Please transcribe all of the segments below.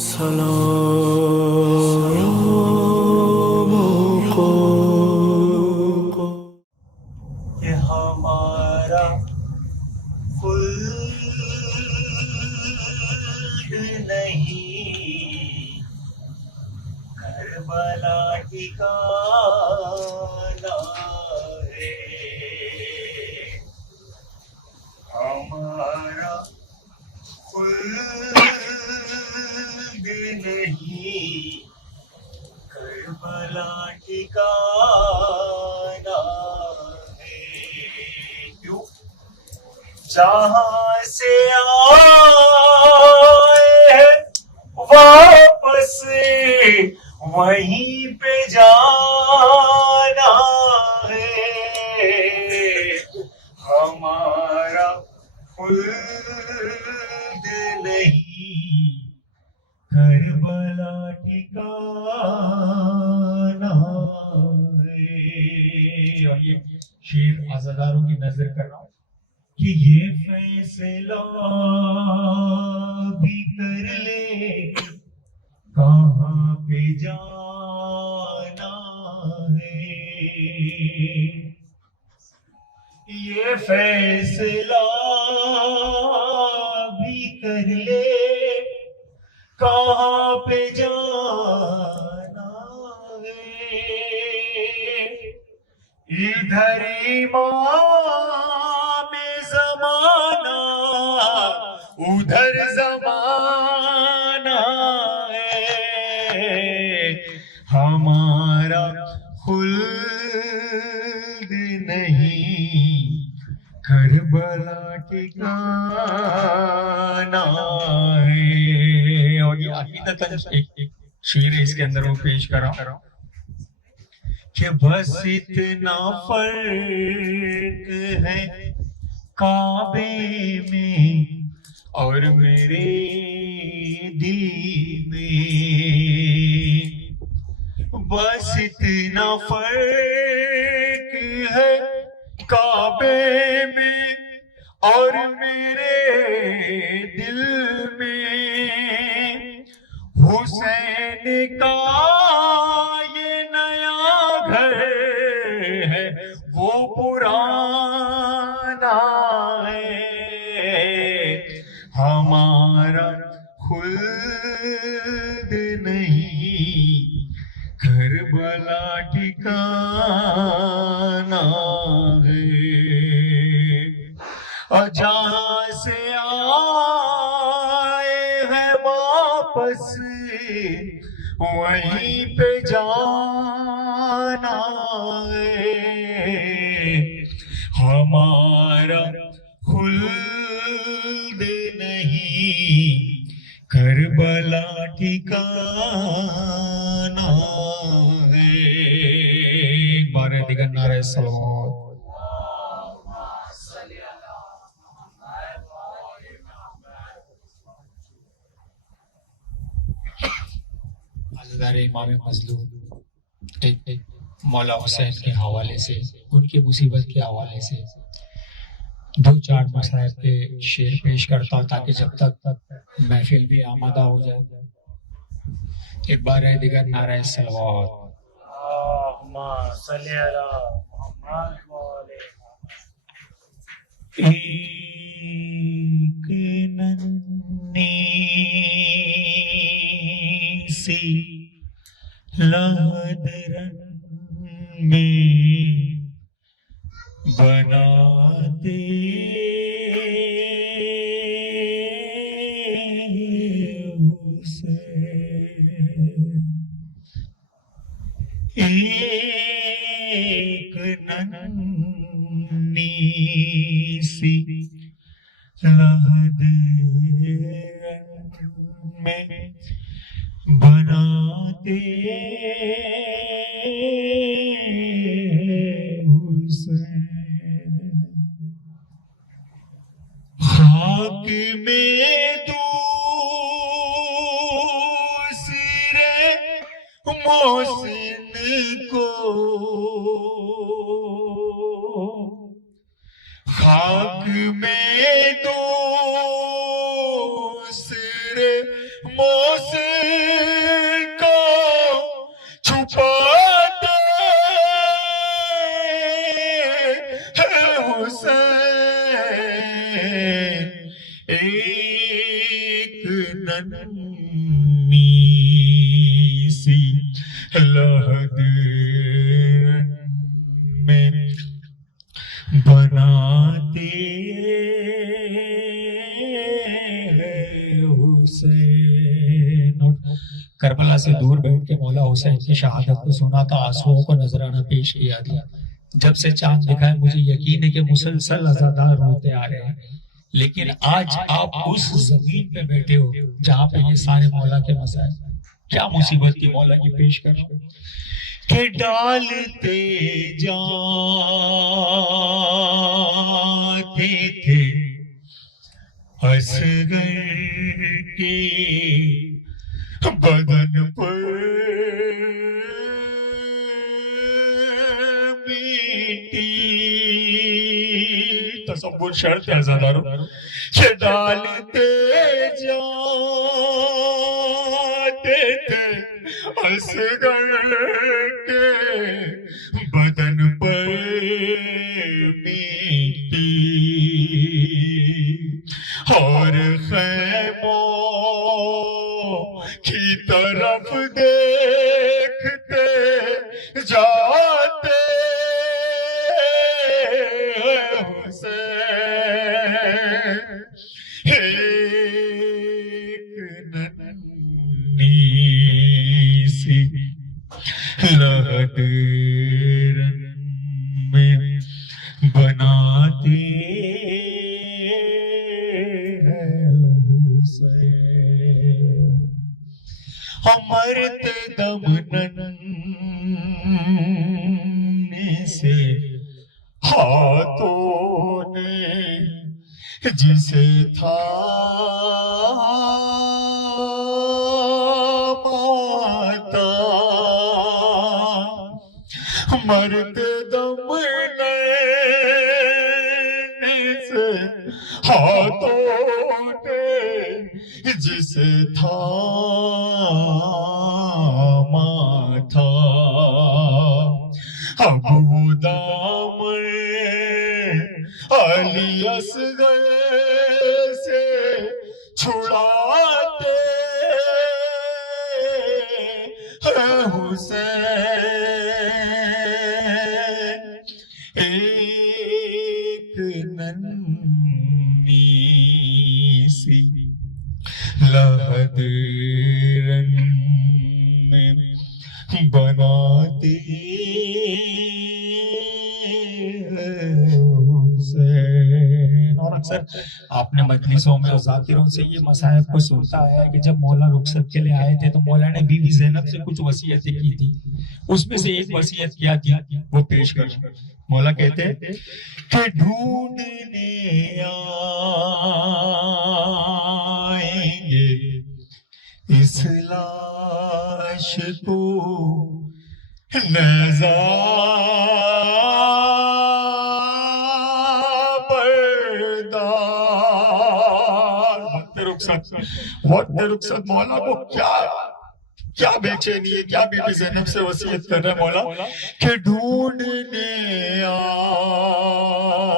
سلام کہ ہمارا خلد نہیں کربلا ٹھکانا ہے، ہمارا خلد نہیں کربلا ٹھکانا ہے۔ کیوں؟ جہاں سے آئے ہیں واپس وہیں پہ جانا ہے، ہمارا خلد نہیں کربلا ٹھکانا ہے۔ اور یہ شیر عزاداروں کی نظر کر رہا ہوں کہ یہ فیصلہ بھی کر لے کہاں پہ جانا ہے، یہ فیصلہ بھی کر لے کہاں پہ جانا ہے، ادھر امام زمانہ ادھر زمانہ ہے، ہمارا خلد نہیں کربلا ٹھکانا ہے۔ اور یہ عقیدتاً ایک شعر ہے، اس کے اندر وہ پیش کرا کہ بس اتنا فرق ہے کعبے میں اور میرے دل میں، بس اتنا فرق ہے کعبے میں اور میرے دل میں، حسین کا یہ نیا گھر ہے وہ پرانا ہے، ہمارا خلد نہیں کربلا ٹھکانا ہے، اور جہاں سے آئے ہیں واپس وہیں پہ جانا ہے، ہمارا خلد نہیں کربلا ٹھکانا ہے۔ ایک بار دیگر نعرہ صلوات۔ عزادار امام مظلوم مولا حسین کے حوالے سے، ان کی مصیبت کے حوالے سے دو چار مسائل پہ شعر پیش کرتا ہوں تاکہ جب تک محفل بھی آمادہ ہو جائے۔ ایک بار دیگر نعرہ صلوات۔ اللہم صلی علی محمد و آل محمد۔ ایک ننھی سی لہدرن میں بناتے حسین، ایک ننھی سی لہدرن میں بناتے حسین، خاک میں دوسرے محسن کو، خاک میں دوسرے محسن ایک ننھی سی لہد میں بناتے حسین. کربلا سے دور بیٹھ کے مولا حسین کی شہادت کو سنا تھا، آنسوؤں کو نذرانہ پیش کیا دیا. جب سے چاند دکھا ہے مجھے یقین ہے کہ مسلسل عزادار روتے آ رہے ہیں، لیکن آج آپ اس زمین پہ بیٹھے ہو جہاں پہ یہ سارے مولا کے مسائل، کیا مصیبت کی مولا کی پیش کرو کہ ڈالتے جاتے تھے اصغر کے بدن پر بیٹی. تصور شرط ہے عزادارو کہ ڈالتے جاتے تھے اصغر کے بدن پر بیٹی اور خیموں کی طرف دیکھتے جاتے حسین. ایک ننھی سی لہد میں بناتے مرتے دم ننھے سے ہاتھوں نے جسے تھا ماتا. مرتے دم ننھے سے ہاتھوں نے جسے تھا تھا اب وہ دامن علی اصغر سے چھڑاتے ہیں حسین. ایک ننھی سی لہد میں بناتے حسین. اور اکثر آپ نے مجلسوں میں ذاکروں سے یہ مصائب کو سنتا ہے کہ جب مولا رخصت کے لیے آئے تھے تو مولا نے بی بی زینب سے کچھ وصیتیں کی تھی، اس میں سے ایک وصیت کیا تھی وہ پیش کر. مولا کہتے ہیں کہ ڈھونڈنے آئیں گے اس لاش کو نیزہ بردار. وقت رخصت مولا کو کیا بے چینی ہے، کیا بی بی زینب سے وصیت کر رہے مولا کہ ڈھونڈنے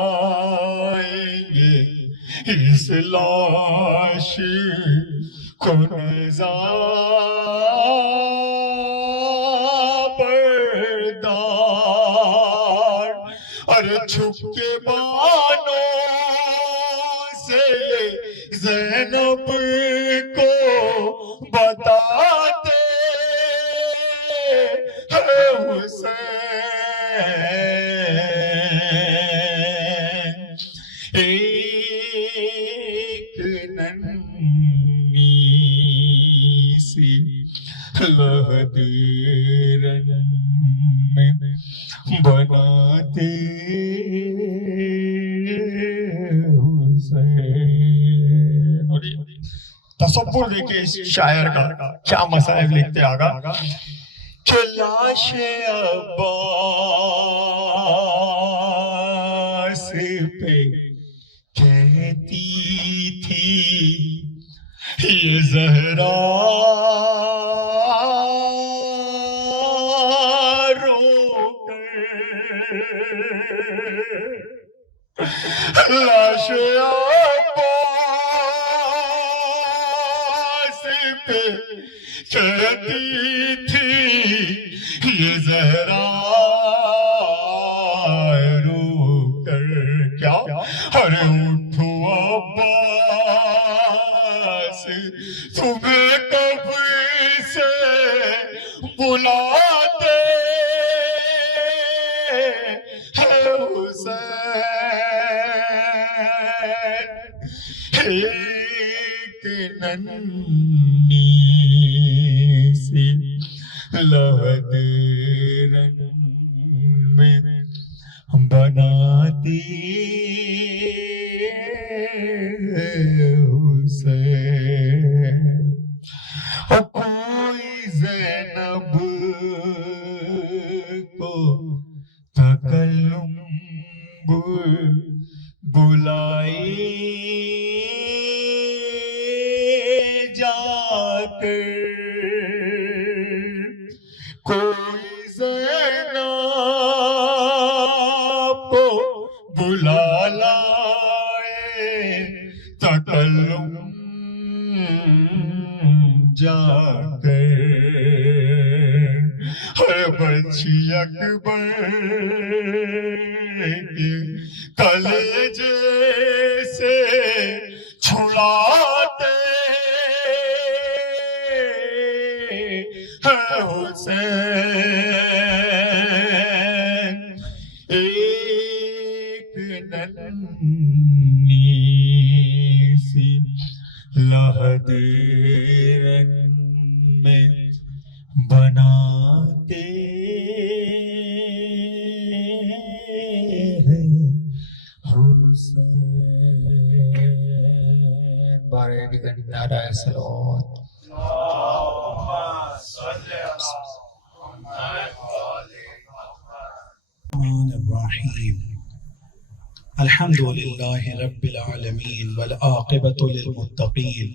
آئیں گے اس لاش کو نیزہ بردار. اور چھپ کے بانوں سے زینب کو بتاتے ہیں حسین. ایک ننھی سی لہد میں بناتے حسین. اور تصور دیکھیں اس شاعر کا کیا مسائل لکھتے آگا کہ لاش عباس پہ کہتی تھی یہ زہرا رو کر لاش عباس پہ چڑھتی تھی یہ زہرا رو کر کیا ارے اٹھو عباس تمہیں کب سے بلاتے ہیں حسین ایک ننھی سی لہد رنگ میں بناتی حسین کوئی زینب کو تکلم بلائی جا کر کوئی زینب کو بلا لائے تکلم جا کر ہر بچی اکبر کے کلیجے سے چھڑاتے ہیں حسین ایک ننھی سی لہد رنگ میں بناتے ہیں حسین بارے دیگر نعرہ صلوات الرحمن الرحیم الحمد للہ رب العالمین والعاقبۃ للمتقین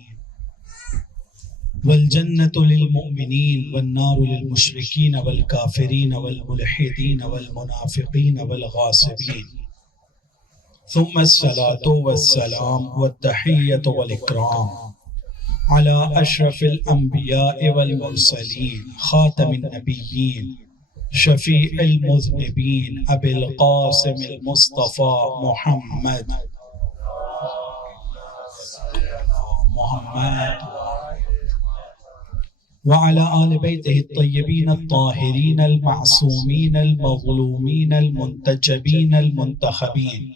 والجنة للمؤمنین والنار للمشرکین والکافرین والملحدین والمنافقین والغاصبین ثم الصلاة والسلام والتحیة والإکرام على اشرف الانبیاء والمرسلین خاتم النبیین شفیع المذنبین ابی القاسم المصطفى محمد وعلى آل بيته الطيبين الطاهرين المعصومين المظلومين المنتجبين المنتخبين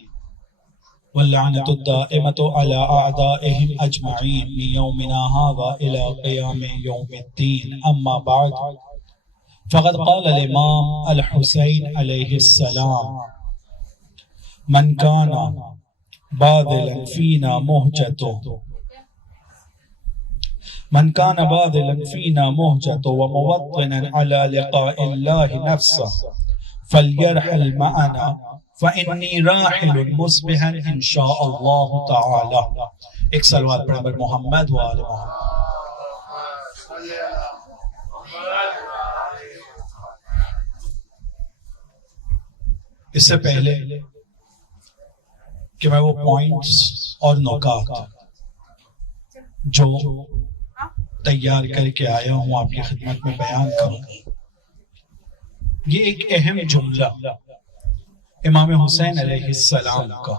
واللعنة الدائمة على أعدائهم أجمعين من يومنا هذا إلى قيام يوم الدين أما بعد فقد قال الإمام الحسين عليه السلام من كان باذلا فينا مهجته من كان باذلا فينا مهجته وموطنا على لقاء الله نفسه فليرحل معنا فإني راحل مصبحا إن شاء الله تعالى. ایک صلوات پڑھ محمد و آل محمد. اس سے پہلے کہ میں وہ پوائنٹس اور نکات جو تیار کر کے آیا ہوں آپ کی خدمت میں بیان کروں، یہ ایک اہم جملہ امام حسین علیہ السلام کا،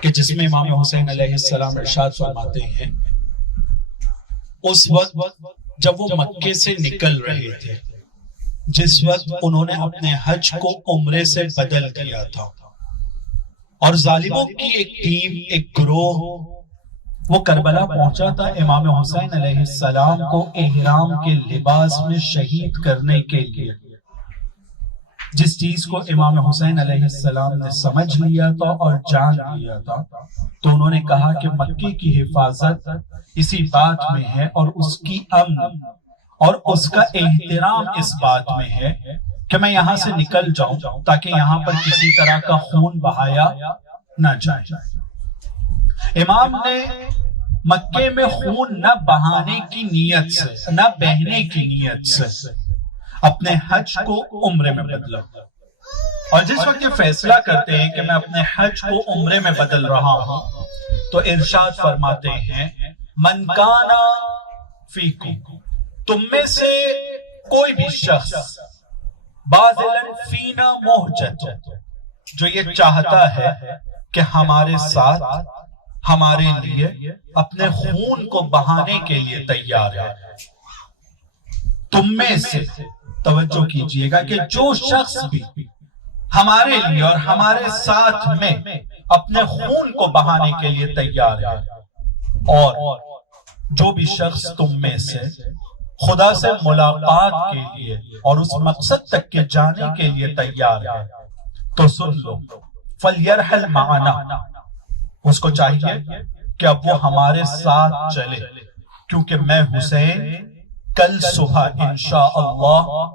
کہ جس میں امام حسین علیہ السلام ارشاد فرماتے ہیں اس وقت جب وہ مکے سے نکل رہے تھے، جس وقت انہوں نے اپنے حج کو عمرے سے بدل دیا تھا اور ظالموں کی ایک ٹیم، ایک گروہ وہ کربلا پہنچا تھا امام حسین علیہ السلام کو احرام کے لباس میں شہید کرنے کے لیے. جس چیز کو امام حسین علیہ السلام نے سمجھ لیا تھا اور جان لیا تھا، تو انہوں نے کہا کہ مکے کی حفاظت اسی بات میں ہے اور اس کی امن اور اس کا احترام اس بات میں ہے کہ میں یہاں سے نکل جاؤں تاکہ یہاں پر کسی طرح کا خون بہایا نہ جائے. امام نے مکے میں خون نہ بہانے کی نیت سے، نہ بہنے کی نیت سے اپنے حج کو عمرے میں بدلا. اور جس وقت یہ فیصلہ کرتے ہیں کہ میں اپنے حج کو عمرے میں بدل رہا ہوں تو ارشاد فرماتے ہیں من کانا فیکم، تم میں سے کوئی بھی شخص باذلن فینا محجت، جو یہ چاہتا ہے کہ ہمارے ساتھ ہمارے لیے اپنے خون کو بہانے کے لیے تیار ہے، تم میں سے توجہ کیجئے گا کہ جو شخص بھی ہمارے لیے اور ہمارے ساتھ میں اپنے خون کو بہانے کے لیے تیار ہے، اور جو بھی شخص تم میں سے خدا سے ملاقات کے لیے اور اس مقصد تک کے جانے کے لیے تیار ہے تو سن لو فَلْيَرْحَلْ مَعَنَا، اس کو چاہیے کہ اب وہ ہمارے ساتھ چلے، کیونکہ میں حسین کل صبح انشاءاللہ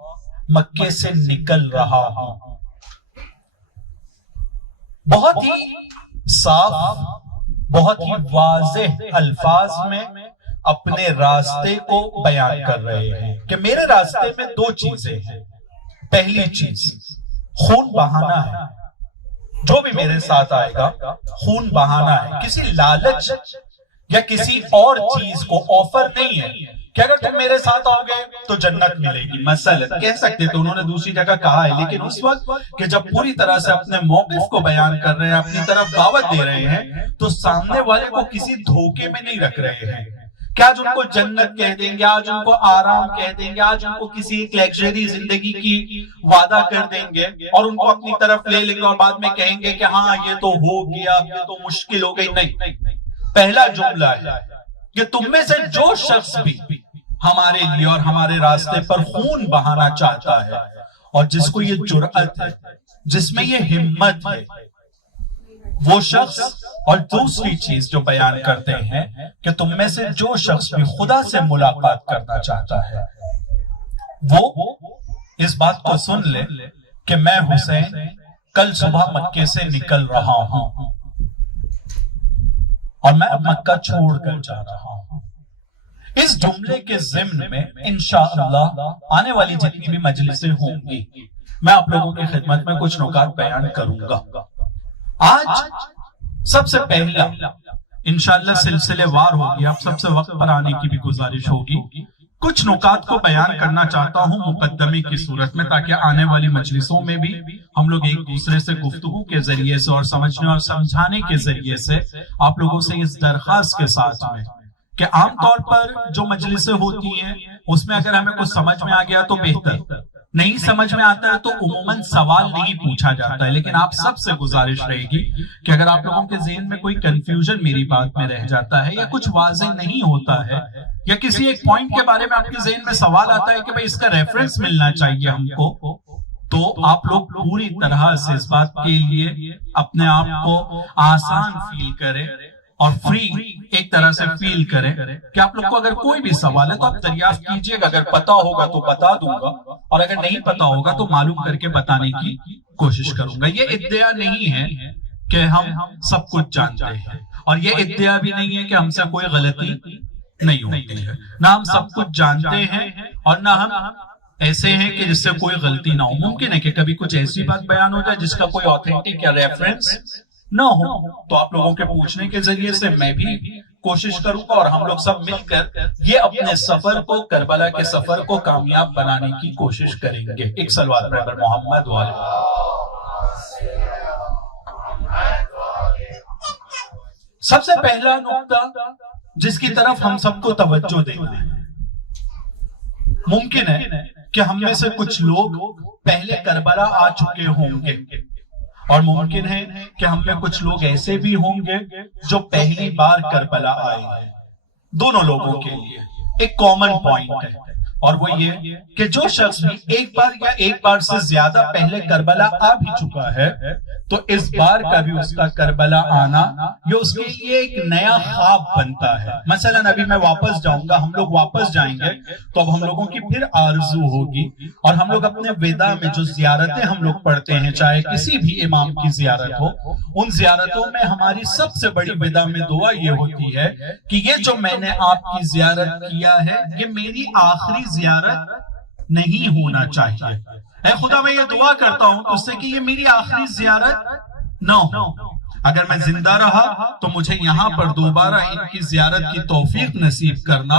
مکے سے نکل رہا ہوں۔ بہت ہی صاف، بہت ہی واضح الفاظ میں اپنے راستے کو بیان کر رہے ہیں کہ میرے راستے میں دو چیزیں ہیں۔ پہلی چیز خون بہانا ہے، جو بھی میرے ساتھ آئے گا خون بہانا ہے، کسی لالچ یا کسی اور چیز کو آفر نہیں ہے کہ اگر تم میرے ساتھ آؤ گے تو جنت ملے گی، مثلا کہہ سکتے تو انہوں نے دوسری جگہ کہا ہے، لیکن اس وقت کہ جب پوری طرح سے اپنے موقف کو بیان کر رہے ہیں، اپنی طرف دعوت دے رہے ہیں، تو سامنے والے کو کسی دھوکے میں نہیں رکھ رہے ہیں کہ آج ان کو جنت کہہ دیں گے، آج ان کو آرام کہہ دیں گے، آج ان کو کسی ایک لیکچری زندگی کی وعدہ کر دیں گے اور ان کو اپنی طرف لے لیں گے اور بعد میں کہیں گے کہ ہاں یہ تو ہو گیا، یہ تو مشکل ہو گئی۔ نہیں، پہلا جملہ ہے کہ تم میں سے جو شخص بھی ہمارے لیے اور ہمارے راستے پر خون بہانا چاہتا ہے، اور جس کو یہ جرأت ہے، جس میں یہ ہمت ہے، وہ شخص، اور دوسری چیز جو بیان کرتے ہیں کہ تم میں سے جو شخص بھی خدا سے ملاقات کرنا چاہتا ہے وہ اس بات کو سن لے کہ میں حسین کل صبح مکے سے نکل رہا ہوں اور میں مکہ چھوڑ کر جا رہا ہوں۔ اس جملے کے ضمن میں انشاءاللہ آنے والی جتنی بھی مجلسیں ہوں گی میں آپ لوگوں کی خدمت میں کچھ نکات بیان کروں گا۔ آج سب سے پہلا انشاءاللہ سلسلے وار ہوگی، اب سب سے وقت پر آنے کی بھی گزارش ہوگی، کچھ نکات کو بیان کرنا چاہتا ہوں مقدمے کی صورت میں، تاکہ آنے والی مجلسوں میں بھی ہم لوگ ایک دوسرے سے گفتگو کے ذریعے سے اور سمجھنے اور سمجھانے کے ذریعے سے آپ لوگوں سے اس درخواست کے ساتھ میں کہ عام طور پر جو مجلسیں ہوتی ہیں اس میں اگر ہمیں کچھ سمجھ میں آ گیا تو بہتر، نہیں سمجھ میں آتا ہے تو عموماً سوال نہیں پوچھا جاتا ہے، لیکن آپ سب سے گزارش رہے گی کہ اگر آپ لوگوں کے ذہن میں کوئی کنفیوژن میری بات میں رہ جاتا ہے یا کچھ واضح نہیں ہوتا ہے یا کسی ایک پوائنٹ کے بارے میں آپ کے ذہن میں سوال آتا ہے کہ بھئی اس کا ریفرنس ملنا چاہیے ہم کو، تو آپ لوگ پوری طرح سے اس بات کے لیے اپنے آپ کو آسان فیل کریں اور فری ایک طرح سے فیل کریں کہ آپ لوگ کو اگر کوئی بھی سوال ہے تو آپ دریافت کیجئے گا، اگر پتا ہوگا تو بتا دوں گا اور اگر نہیں پتا ہوگا تو معلوم کر کے بتانے کی کوشش کروں گا۔ یہ ادعا نہیں ہے کہ ہم سب کچھ جانتے ہیں، اور یہ ادعا بھی نہیں ہے کہ ہم سے کوئی غلطی نہیں ہوتی ہے، نہ ہم سب کچھ جانتے ہیں اور نہ ہم ایسے ہیں کہ جس سے کوئی غلطی نہ ہو۔ ممکن ہے کہ کبھی کچھ ایسی بات بیان ہو جائے جس کا کوئی آتھینٹک یا ریفرنس نہ ہو، تو آپ لوگوں کے پوچھنے کے ذریعے سے میں بھی کوشش کروں گا اور ہم لوگ سب مل کر یہ اپنے سفر کو، کربلا کے سفر کو کامیاب بنانے کی کوشش کریں گے۔ ایک صلوات برادر محمد والے۔ سب سے پہلا نقطہ جس کی طرف ہم سب کو توجہ دیں گے، ممکن ہے کہ ہم میں سے کچھ لوگ پہلے کربلا آ چکے ہوں گے، اور ممکن ہے کہ ہم میں کچھ لوگ ایسے بھی ہوں گے جو پہلی بار کربلا آئے ہیں۔ دونوں لوگوں کے لیے ایک کامن پوائنٹ ہے، اور وہ یہ کہ جو شخص بھی ایک بار یا ایک بار سے زیادہ پہلے کربلا آ بھی چکا ہے تو اس بار کا بھی اس کا کربلا آنا یہ اس کے لیے ایک نیا خواب بنتا ہے۔ مثلا ابھی میں واپس جاؤں گا، ہم لوگ واپس جائیں گے تو اب ہم لوگوں کی پھر آرزو ہوگی، اور ہم لوگ اپنے وداع میں جو زیارتیں ہم لوگ پڑھتے ہیں، چاہے کسی بھی امام کی زیارت ہو، ان زیارتوں میں ہماری سب سے بڑی وداع میں دعا یہ ہوتی ہے کہ یہ جو میں نے آپ کی زیارت کیا ہے یہ میری آخری زیارت نہیں ہونا چاہیے۔ اے خدا میں یہ دعا کرتا ہوں تجھ سے کہ یہ میری آخری زیارت نہ ہو، اگر میں زندہ رہا تو مجھے یہاں پر دوبارہ ان کی زیارت کی توفیق نصیب کرنا،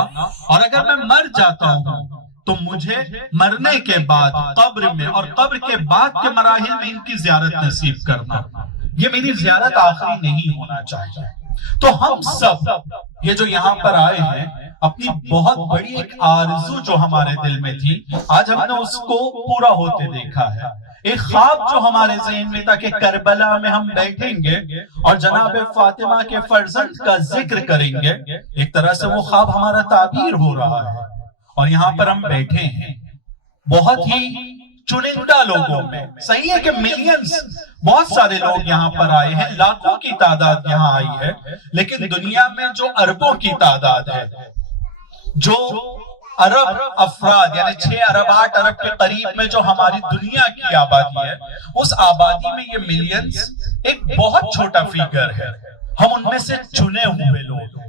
اور اگر میں مر جاتا ہوں تو مجھے مرنے کے بعد قبر میں اور قبر کے بعد کے مراحل میں ان کی زیارت نصیب کرنا، یہ میری زیارت آخری نہیں ہونا چاہیے۔ تو ہم سب یہ جو یہاں پر آئے ہیں اپنی بہت بڑی ایک آرزو جو ہمارے دل میں تھی، آج ہم نے اس کو پورا ہوتے دیکھا ہے۔ ایک خواب جو ہمارے ذہن میں تھا کہ کربلا میں ہم بیٹھیں گے اور جناب فاطمہ کے فرزند کا ذکر کریں گے، ایک طرح سے وہ خواب ہمارا تعبیر ہو رہا ہے، اور یہاں پر ہم بیٹھے ہیں بہت ہی چنندہ لوگوں میں۔ صحیح ہے کہ ملینز، بہت سارے لوگ یہاں پر آئے ہیں، لاکھوں کی تعداد یہاں آئی ہے، لیکن دنیا میں جو اربوں کی تعداد ہے، جو ارب افراد یعنی 6 ارب 8 ارب کے قریب میں جو ہماری دنیا کی آبادی ہے، اس آبادی میں یہ ملینز ایک بہت چھوٹا فیگر ہے۔ ہم ان میں سے چنے ہوئے لوگ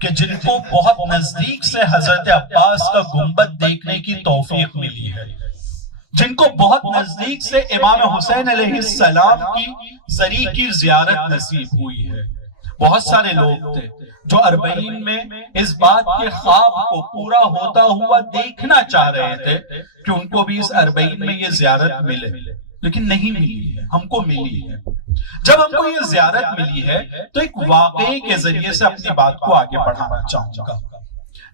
کہ جن کو بہت نزدیک سے حضرت عباس کا گنبد دیکھنے کی توفیق ملی ہے، جن کو بہت نزدیک سے امام حسین علیہ السلام کی زری کی زیارت نصیب ہوئی ہے۔ بہت سارے لوگ تھے جو 40 میں اس بات کے خواب کو پورا ہوتا ہوا دیکھنا چاہ رہے تھے کہ ان کو بھی اس 40 میں یہ زیارت ملے، لیکن نہیں ملی ہے، ہم کو ملی ہے۔ جب ہم کو یہ زیارت ملی ہے تو ایک واقعے کے ذریعے سے اپنی بات کو آگے بڑھانا چاہوں گا۔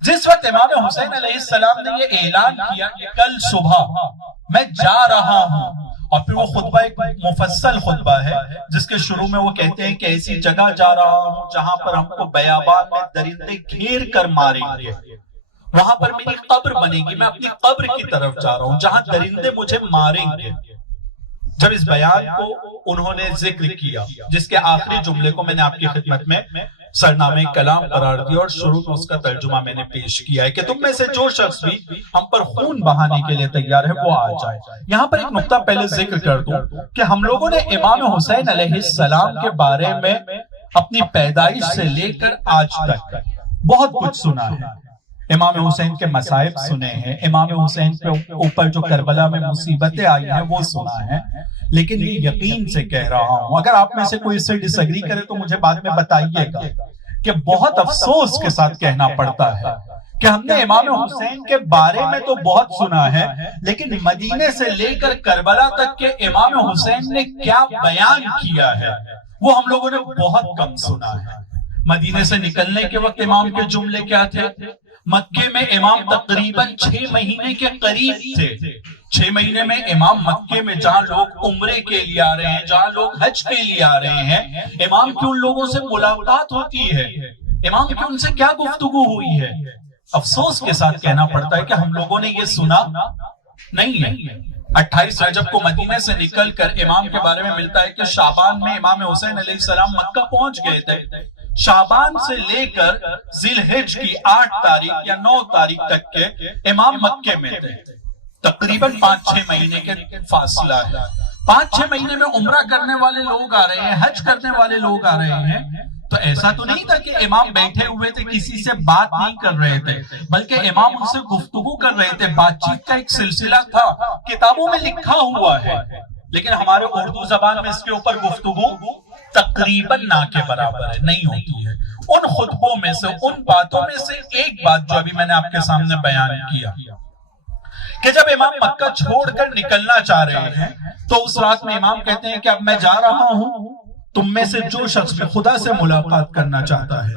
جس وقت امام حسین علیہ السلام نے یہ اعلان کیا کہ کل صبح میں جا رہا ہوں، اور پھر وہ خطبہ ایک مفصل خطبہ ہے جس کے شروع میں وہ کہتے ہیں کہ ایسی جگہ جا رہا ہوں جہاں پر ہم کو بیابان میں درندے گھیر کر ماریں گے، وہاں پر میری قبر بنے گی، میں اپنی قبر کی طرف جا رہا ہوں جہاں درندے مجھے ماریں گے۔ جب اس بیان کو انہوں نے ذکر کیا، جس کے آخری جملے کو میں نے آپ کی خدمت میں سرنامہ کلام قرار دیا اور شروع میں اس کا ترجمہ میں نے پیش کیا ہے کہ تم میں سے جو شخص بھی ہم پر خون بہانے کے لیے تیار ہے وہ آ جائے۔ یہاں پر ایک نقطہ پہلے ذکر کر دوں کہ ہم لوگوں نے امام حسین علیہ السلام کے بارے میں اپنی پیدائش سے لے کر آج تک بہت کچھ سنا ہے۔ امام حسین کے مصائب سنے ہیں، امام حسین کے اوپر جو کربلا میں مصیبتیں آئی ہیں وہ سنا ہے، لیکن یہ یقین سے کہہ رہا ہوں، اگر آپ میں سے کوئی اس سے ڈس ایگری کرے تو مجھے بعد میں بتائیے گا کہ بہت افسوس کے ساتھ کہنا پڑتا ہے کہ ہم نے امام حسین کے بارے میں تو بہت سنا ہے، لیکن مدینے سے لے کر کربلا تک کے امام حسین نے کیا بیان کیا ہے وہ ہم لوگوں نے بہت کم سنا ہے۔ مدینے سے نکلنے کے وقت امام کے جملے کیا تھے؟ مکے میں امام تقریباً 6 مہینے کے قریب تھے۔ 6 مہینے میں امام مکے میں جہاں لوگ عمرے کے لیے آ رہے ہیں، جہاں لوگ حج کے لیے آ رہے ہیں، امام کی ان لوگوں سے ملاقات ہوتی ہے، امام کی ان سے کیا گفتگو ہوئی ہے؟ افسوس کے ساتھ کہنا پڑتا ہے کہ ہم لوگوں نے یہ سنا نہیں ہے۔ 28 رجب کو مدینے سے نکل کر امام کے بارے میں ملتا ہے کہ شعبان میں امام حسین علیہ السلام مکہ پہنچ گئے تھے۔ شعبان سے لے کر ذی الحج کی 8 تاریخ یا 9 تاریخ تک کے امام مکے میں تھے، تقریباً 5-6 مہینے کے فاصلہ ہے۔ 5-6 مہینے میں عمرہ کرنے والے لوگ آ رہے ہیں، حج کرنے والے لوگ آ رہے ہیں، تو ایسا تو نہیں تھا کہ امام بیٹھے ہوئے تھے کسی سے بات نہیں کر رہے تھے، بلکہ امام ان سے گفتگو کر رہے تھے، بات چیت کا ایک سلسلہ تھا، کتابوں میں لکھا ہوا ہے، لیکن ہمارے اردو زبان میں اس کے اوپر گفتگو تقریباً نہ کے برابر ہے، نہیں ہوتی ہے۔ ان خطبوں میں سے، ان باتوں میں سے ایک بات جو ابھی میں نے آپ کے سامنے بیان کیا کہ جب امام مکہ چھوڑ کر نکلنا چاہ رہے ہیں تو اس رات میں امام کہتے ہیں کہ اب میں جا رہا ہوں، تم میں سے جو شخص بھی خدا سے ملاقات کرنا چاہتا ہے،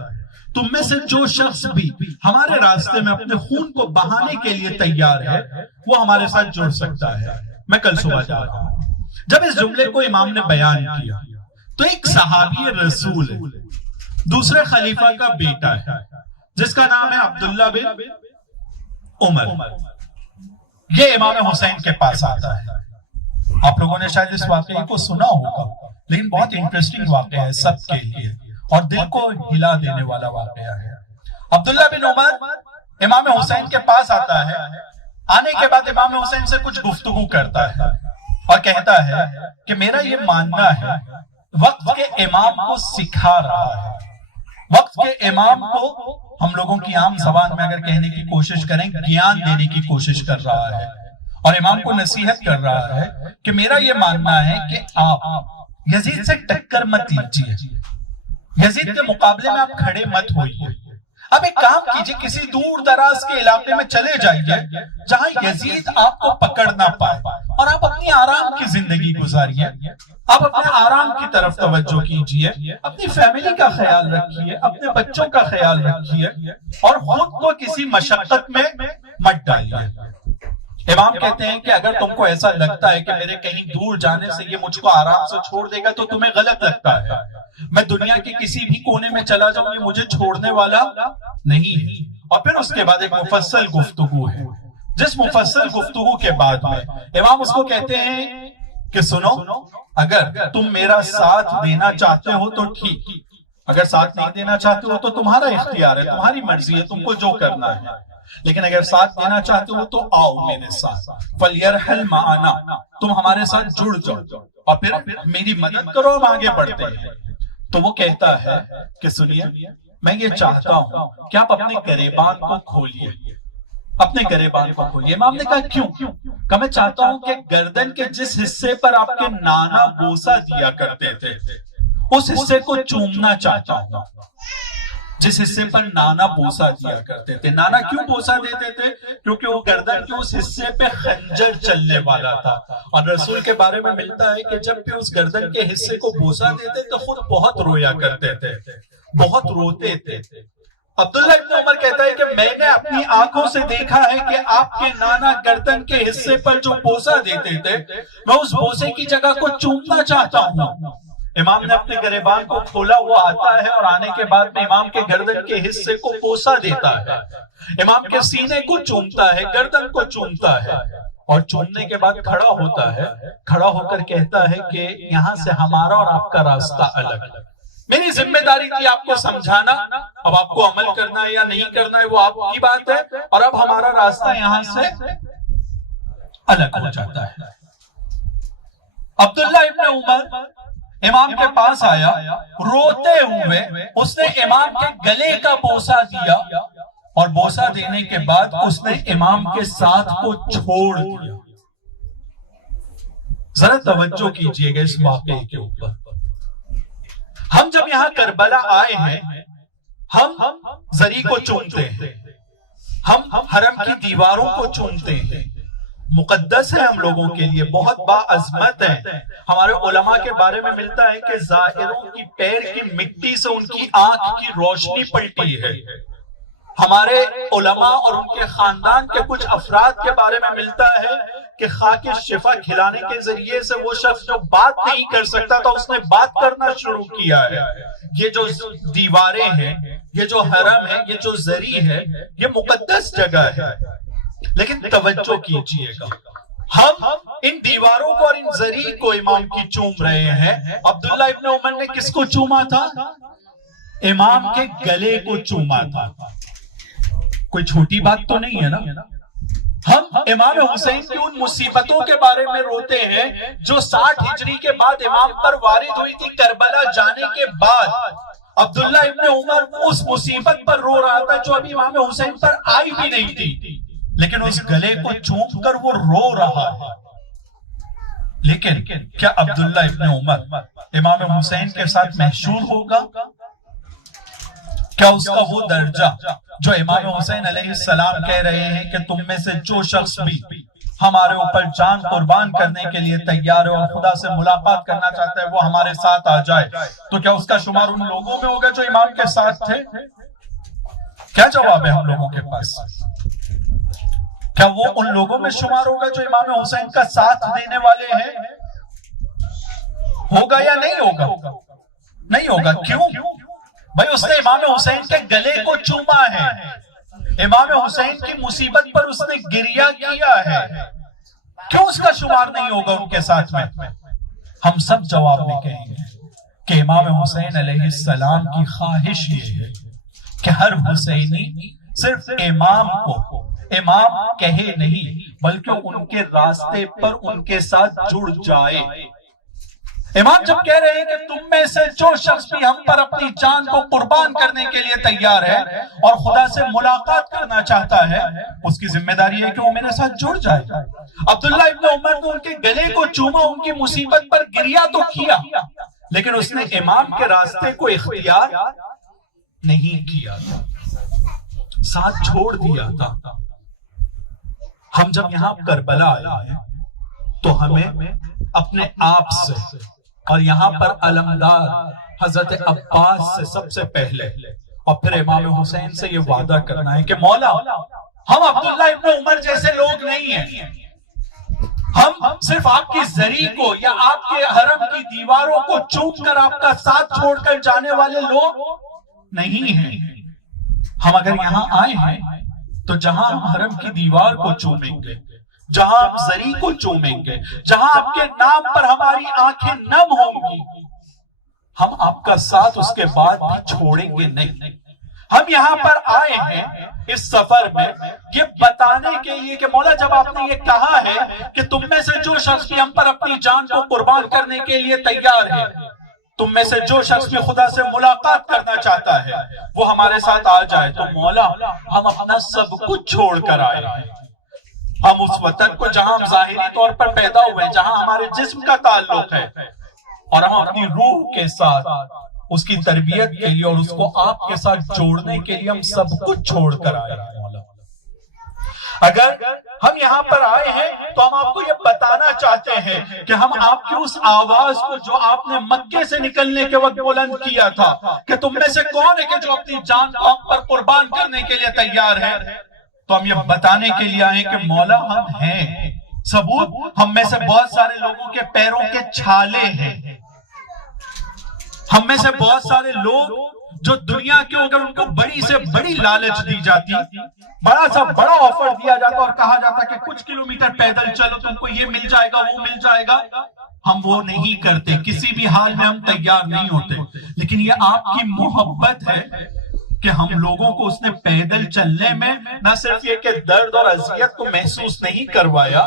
تم میں سے جو شخص بھی ہمارے راستے میں اپنے خون کو بہانے کے لیے تیار ہے وہ ہمارے ساتھ جڑ سکتا ہے، میں کل صبح جا رہا ہوں۔ جب اس جملے کو امام نے بیان کیا تو ایک صحابی رسول ہے، دوسرے خلیفہ کا بیٹا ہے جس کا نام ہے عبداللہ بن عمر، یہ امام حسین کے پاس آتا ہے۔ آپ لوگوں نے شاید اس واقعے کو سنا ہوگا، لیکن بہت انٹرسٹنگ واقعہ ہے سب کے لیے اور دل کو ہلا دینے والا واقعہ ہے۔ عبداللہ بن عمر امام حسین کے پاس آتا ہے، آنے کے بعد امام حسین سے کچھ گفتگو کرتا ہے اور کہتا ہے کہ میرا یہ ماننا ہے وقت کے امام کو سکھا رہا ہے، وقت کے امام کو ہم لوگوں کی عام زبان میں اگر کہنے کی کوشش کریں گیان دینے کی کوشش کر رہا ہے، اور امام کو نصیحت کر رہا ہے کہ میرا یہ ماننا ہے کہ آپ یزید سے ٹکر مت لیجیے، یزید کے مقابلے میں آپ کھڑے مت ہوئیے، اب ایک کام کیجئے، کسی دور دراز کے علاقے میں چلے جائیے جہاں یزید آپ کو پکڑ نہ پائے، اور آپ اپنی آرام کی زندگی گزاریے، آپ اپنے آرام کی طرف توجہ کیجئے، اپنی فیملی کا خیال رکھیے، اپنے بچوں کا خیال رکھیے، اور خود کو کسی مشقت میں مت ڈالیے۔ امام کہتے ہیں کہ اگر تم کو ایسا لگتا ہے کہ میرے کہیں دور جانے سے یہ مجھ کو آرام سے چھوڑ دے گا تو تمہیں غلط لگتا ہے، میں دنیا کے کسی بھی کونے میں چلا جاؤں یہ مجھے چھوڑنے والا نہیں ہے۔ اور پھر اس کے بعد ایک مفصل گفتگو ہے، جس مفصل گفتگو کے بعد میں امام اس کو کہتے ہیں کہ سنو، اگر تم میرا ساتھ دینا چاہتے ہو تو ٹھیک، اگر ساتھ نہیں دینا چاہتے ہو تو تمہارا اختیار ہے، تمہاری مرضی ہے، تم کو جو کرنا ہے، لیکن اگر ساتھ دینا چاہتے ہو تو آؤ میرے ساتھ، فَلْيَرْحَلْ مَعَنَا، تم ہمارے ساتھ جڑ جاؤ اور پھر میری مدد کرو، ہم آگے بڑھتے ہیں۔ تو وہ کہتا ہے کہ سنیے، میں یہ چاہتا ہوں کہ آپ اپنے گریبان کو کھولیے، اپنے گریبان کو کھولیے۔ امام نے کہا کیوں؟ کہ میں چاہتا ہوں کہ گردن کے جس حصے پر آپ کے نانا بوسہ دیا کرتے تھے اس حصے کو چومنا چاہتا ہوں، جس حصے پر نانا بوسہ دیا کرتے تھے۔ نانا کیوں بوسہ دیتے تھے؟ کیونکہ وہ گردن کے اس حصے پہ خنجر چلنے والا تھا، اور رسول کے بارے میں ملتا ہے کہ جب بھی اس گردن کے حصے کو بوسہ دیتے تو خود بہت رویا کرتے تھے، بہت روتے تھے۔ عبداللہ ابن عمر کہتا ہے کہ میں نے اپنی آنکھوں سے دیکھا ہے کہ آپ کے نانا گردن کے حصے پر جو بوسہ دیتے تھے میں اس بوسے کی جگہ کو چومنا چاہتا ہوں۔ امام نے اپنے گریبان کو کھولا، وہ آتا ہے اور آنے کے بعد میں امام کے گردن کے حصے کو بوسہ دیتا ہے، امام کے سینے کو چومتا ہے، گردن کو چومتا ہے، اور چومنے کے بعد کھڑا ہوتا ہے، کھڑا ہو کر کہتا ہے کہ یہاں سے ہمارا اور آپ کا راستہ الگ ہے، میری ذمہ داری تھی آپ کو سمجھانا، اب آپ کو عمل کرنا ہے یا نہیں کرنا ہے وہ آپ کی بات ہے، اور اب ہمارا راستہ یہاں سے الگ ہو جاتا ہے۔ عبداللہ ابن عمر امام کے پاس آیا، روتے ہوئے اس نے امام کے گلے کا بوسہ دیا، اور بوسہ دینے کے بعد اس نے امام کے ساتھ کو چھوڑ دیا۔ ذرا توجہ کیجئے گا اس واقعے کے اوپر۔ ہم جب یہاں کربلا آئے ہیں ہم زری کو چومتے ہیں، ہم حرم کی دیواروں کو چومتے ہیں، مقدس ہے ہم لوگوں کے لیے، بہت باعظمت ہے۔ ہمارے علماء کے بارے میں ملتا ہے کہ زائروں کی پیر کی مٹی سے ان کی آنکھ کی روشنی پلٹی ہے۔ ہمارے علماء اور ان کے خاندان کے کچھ افراد کے بارے میں ملتا ہے کہ خاک شفا کھلانے کے ذریعے سے وہ شخص جو بات نہیں کر سکتا تھا اس نے بات کرنا شروع کیا ہے۔ یہ جو دیواریں ہیں، یہ جو حرم ہے، یہ جو زری ہے، یہ مقدس جگہ ہے، لیکن توجہ کیجئے گا، ہم ان دیواروں کو اور ان زری کو امام کی چوم رہے ہیں۔ عبداللہ ابن عمر نے کس کو چوما تھا؟ امام کے گلے کو چوما تھا۔ کوئی چھوٹی بات تو نہیں ہے نا؟ ہم امام حسین کی ان مصیبتوں کے بارے میں روتے ہیں جو 60 ہجری کے بعد امام پر وارد ہوئی تھی، کربلا جانے کے بعد عبداللہ ابن عمر اس مصیبت پر رو رہا تھا جو ابھی امام حسین پر آئی بھی نہیں تھی، لیکن اس گلے کو چوم کر وہ رو رہا ہے۔ لیکن کیا عبداللہ ابن عمر امام حسین کے ساتھ محشور ہوگا؟ کیا اس کا وہ درجہ جو امام حسین علیہ السلام کہہ رہے ہیں کہ تم میں سے جو شخص بھی ہمارے اوپر جان قربان کرنے کے لیے تیار ہے اور خدا سے ملاقات کرنا چاہتا ہے وہ ہمارے ساتھ آ جائے، تو کیا اس کا شمار ان لوگوں میں ہوگا جو امام کے ساتھ تھے؟ کیا جواب ہے ہم لوگوں کے پاس؟ کیا وہ ان لوگوں میں شمار ہوگا جو امام حسین کا ساتھ دینے والے ہیں؟ ہوگا یا نہیں ہوگا؟ نہیں ہوگا۔ کیوں؟ بھائی اس نے امام حسین کے گلے کو چوما ہے، امام حسین کی مصیبت پر اس نے گریہ کیا ہے، کیوں اس کا شمار نہیں ہوگا ان کے ساتھ میں؟ ہم سب جواب میں کہیں گے کہ امام حسین علیہ السلام کی خواہش یہ ہے کہ ہر حسینی صرف امام کو امام کہے نہیں بلکہ ان کے راستے پر ان کے ساتھ جڑ جائے۔ امام جب کہہ رہے ہیں کہ تم میں سے جو شخص بھی ہم پر اپنی جان کو قربان کرنے کے لیے تیار ہے اور خدا سے ملاقات کرنا چاہتا ہے، اس کی ذمہ داری ہے کہ وہ میرے ساتھ جڑ جائے۔ عبداللہ ابن عمر نے ان کے گلے کو چوما، ان کی مصیبت پر گریہ تو کیا، لیکن اس نے امام کے راستے کو اختیار نہیں کیا تھا، ساتھ چھوڑ دیا تھا۔ ہم جب یہاں کربلا آئے ہیں تو ہمیں اپنے آپ سے اور یہاں پر علمدار حضرت عباس سے سب سے پہلے اور پھر امام حسین سے یہ وعدہ کرنا ہے کہ مولا ہم عبداللہ ابن عمر جیسے لوگ نہیں ہیں، ہم صرف آپ کی زری کو یا آپ کے حرم کی دیواروں کو چوم کر آپ کا ساتھ چھوڑ کر جانے والے لوگ نہیں ہیں۔ ہم اگر یہاں آئے ہیں تو جہاں ہم حرم کی دیوار کو چومیں گے، جہاں ہم زری کو چومیں گے، جہاں آپ کے نام پر ہماری آنکھیں نم ہوں گی، ہم آپ کا ساتھ اس کے بعد بھی چھوڑیں گے نہیں۔ ہم یہاں پر آئے ہیں اس سفر میں یہ بتانے کے لیے کہ مولا جب آپ نے یہ کہا ہے کہ تم میں سے جو شخص بھی ہم پر اپنی جان کو قربان کرنے کے لیے تیار ہے، تم میں سے جو شخص بھی خدا سے ملاقات کرنا چاہتا ہے وہ ہمارے ساتھ آ جائے، تو مولا ہم اپنا سب کچھ چھوڑ کر آئے ہیں۔ ہم اس وطن کو جہاں ہم ظاہری طور پر پیدا ہوئے ہیں، جہاں ہمارے جسم کا تعلق ہے، اور ہم اپنی روح کے ساتھ اس کی تربیت کے لیے اور اس کو آپ کے ساتھ جوڑنے کے لیے ہم سب کچھ چھوڑ کر آئے ہیں مولا۔ اگر ہم یہاں پر آئے ہیں تو ہم آپ کو یہ بتانا چاہتے ہیں کہ ہم آپ کی اس آواز کو جو آپ نے مکے سے نکلنے کے وقت بلند کیا تھا کہ تم میں سے کون ہے کہ جو اپنی جان کو آپ پر قربان کرنے کے لیے تیار ہے، تو ہم یہ بتانے کے لیے آئے کہ مولا ہم ہیں۔ ثبوت ہم میں سے بہت سارے لوگوں کے پیروں کے چھالے ہیں، ہم میں سے بہت سارے لوگ جو دنیا کے اگر ان کو بڑی سے بڑی لالچ دی جاتی، بڑا سا بڑا آفر دیا جاتا اور کہا جاتا کہ کچھ کلومیٹر پیدل چلو تم کو یہ مل جائے گا وہ مل جائے گا، ہم وہ نہیں کرتے، کسی بھی حال میں ہم تیار نہیں ہوتے۔ لیکن یہ آپ کی محبت ہے کہ ہم لوگوں کو اس نے پیدل چلنے میں نہ صرف یہ کہ درد اور اذیت کو محسوس نہیں کروایا،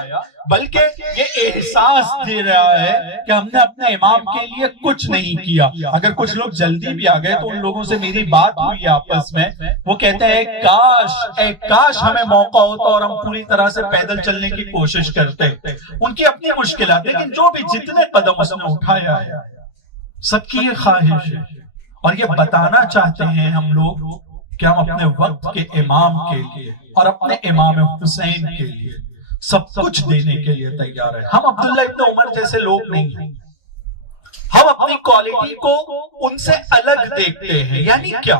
بلکہ یہ احساس دے رہا ہے کہ ہم نے اپنے امام کے لیے کچھ نہیں کیا۔ اگر کچھ لوگ جلدی بھی آ گئے تو ان لوگوں سے میری بات ہوئی آپس میں، وہ کہتے ہیں اے کاش ہمیں موقع ہوتا اور ہم پوری طرح سے پیدل چلنے کی کوشش کرتے۔ ان کی اپنی مشکلات، لیکن جو بھی جتنے قدم اس نے اٹھایا ہے سب کی یہ خواہش ہے اور یہ بتانا چاہتے ہیں ہم لوگ کہ ہم اپنے وقت کے امام کے لیے اور اپنے امام حسین کے لیے سب کچھ دینے کے لیے تیار ہیں۔ ہم عبداللہ ابن عمر جیسے لوگ نہیں ہیں، ہم اپنی کوالٹی کو ان سے الگ دیکھتے ہیں۔ یعنی کیا؟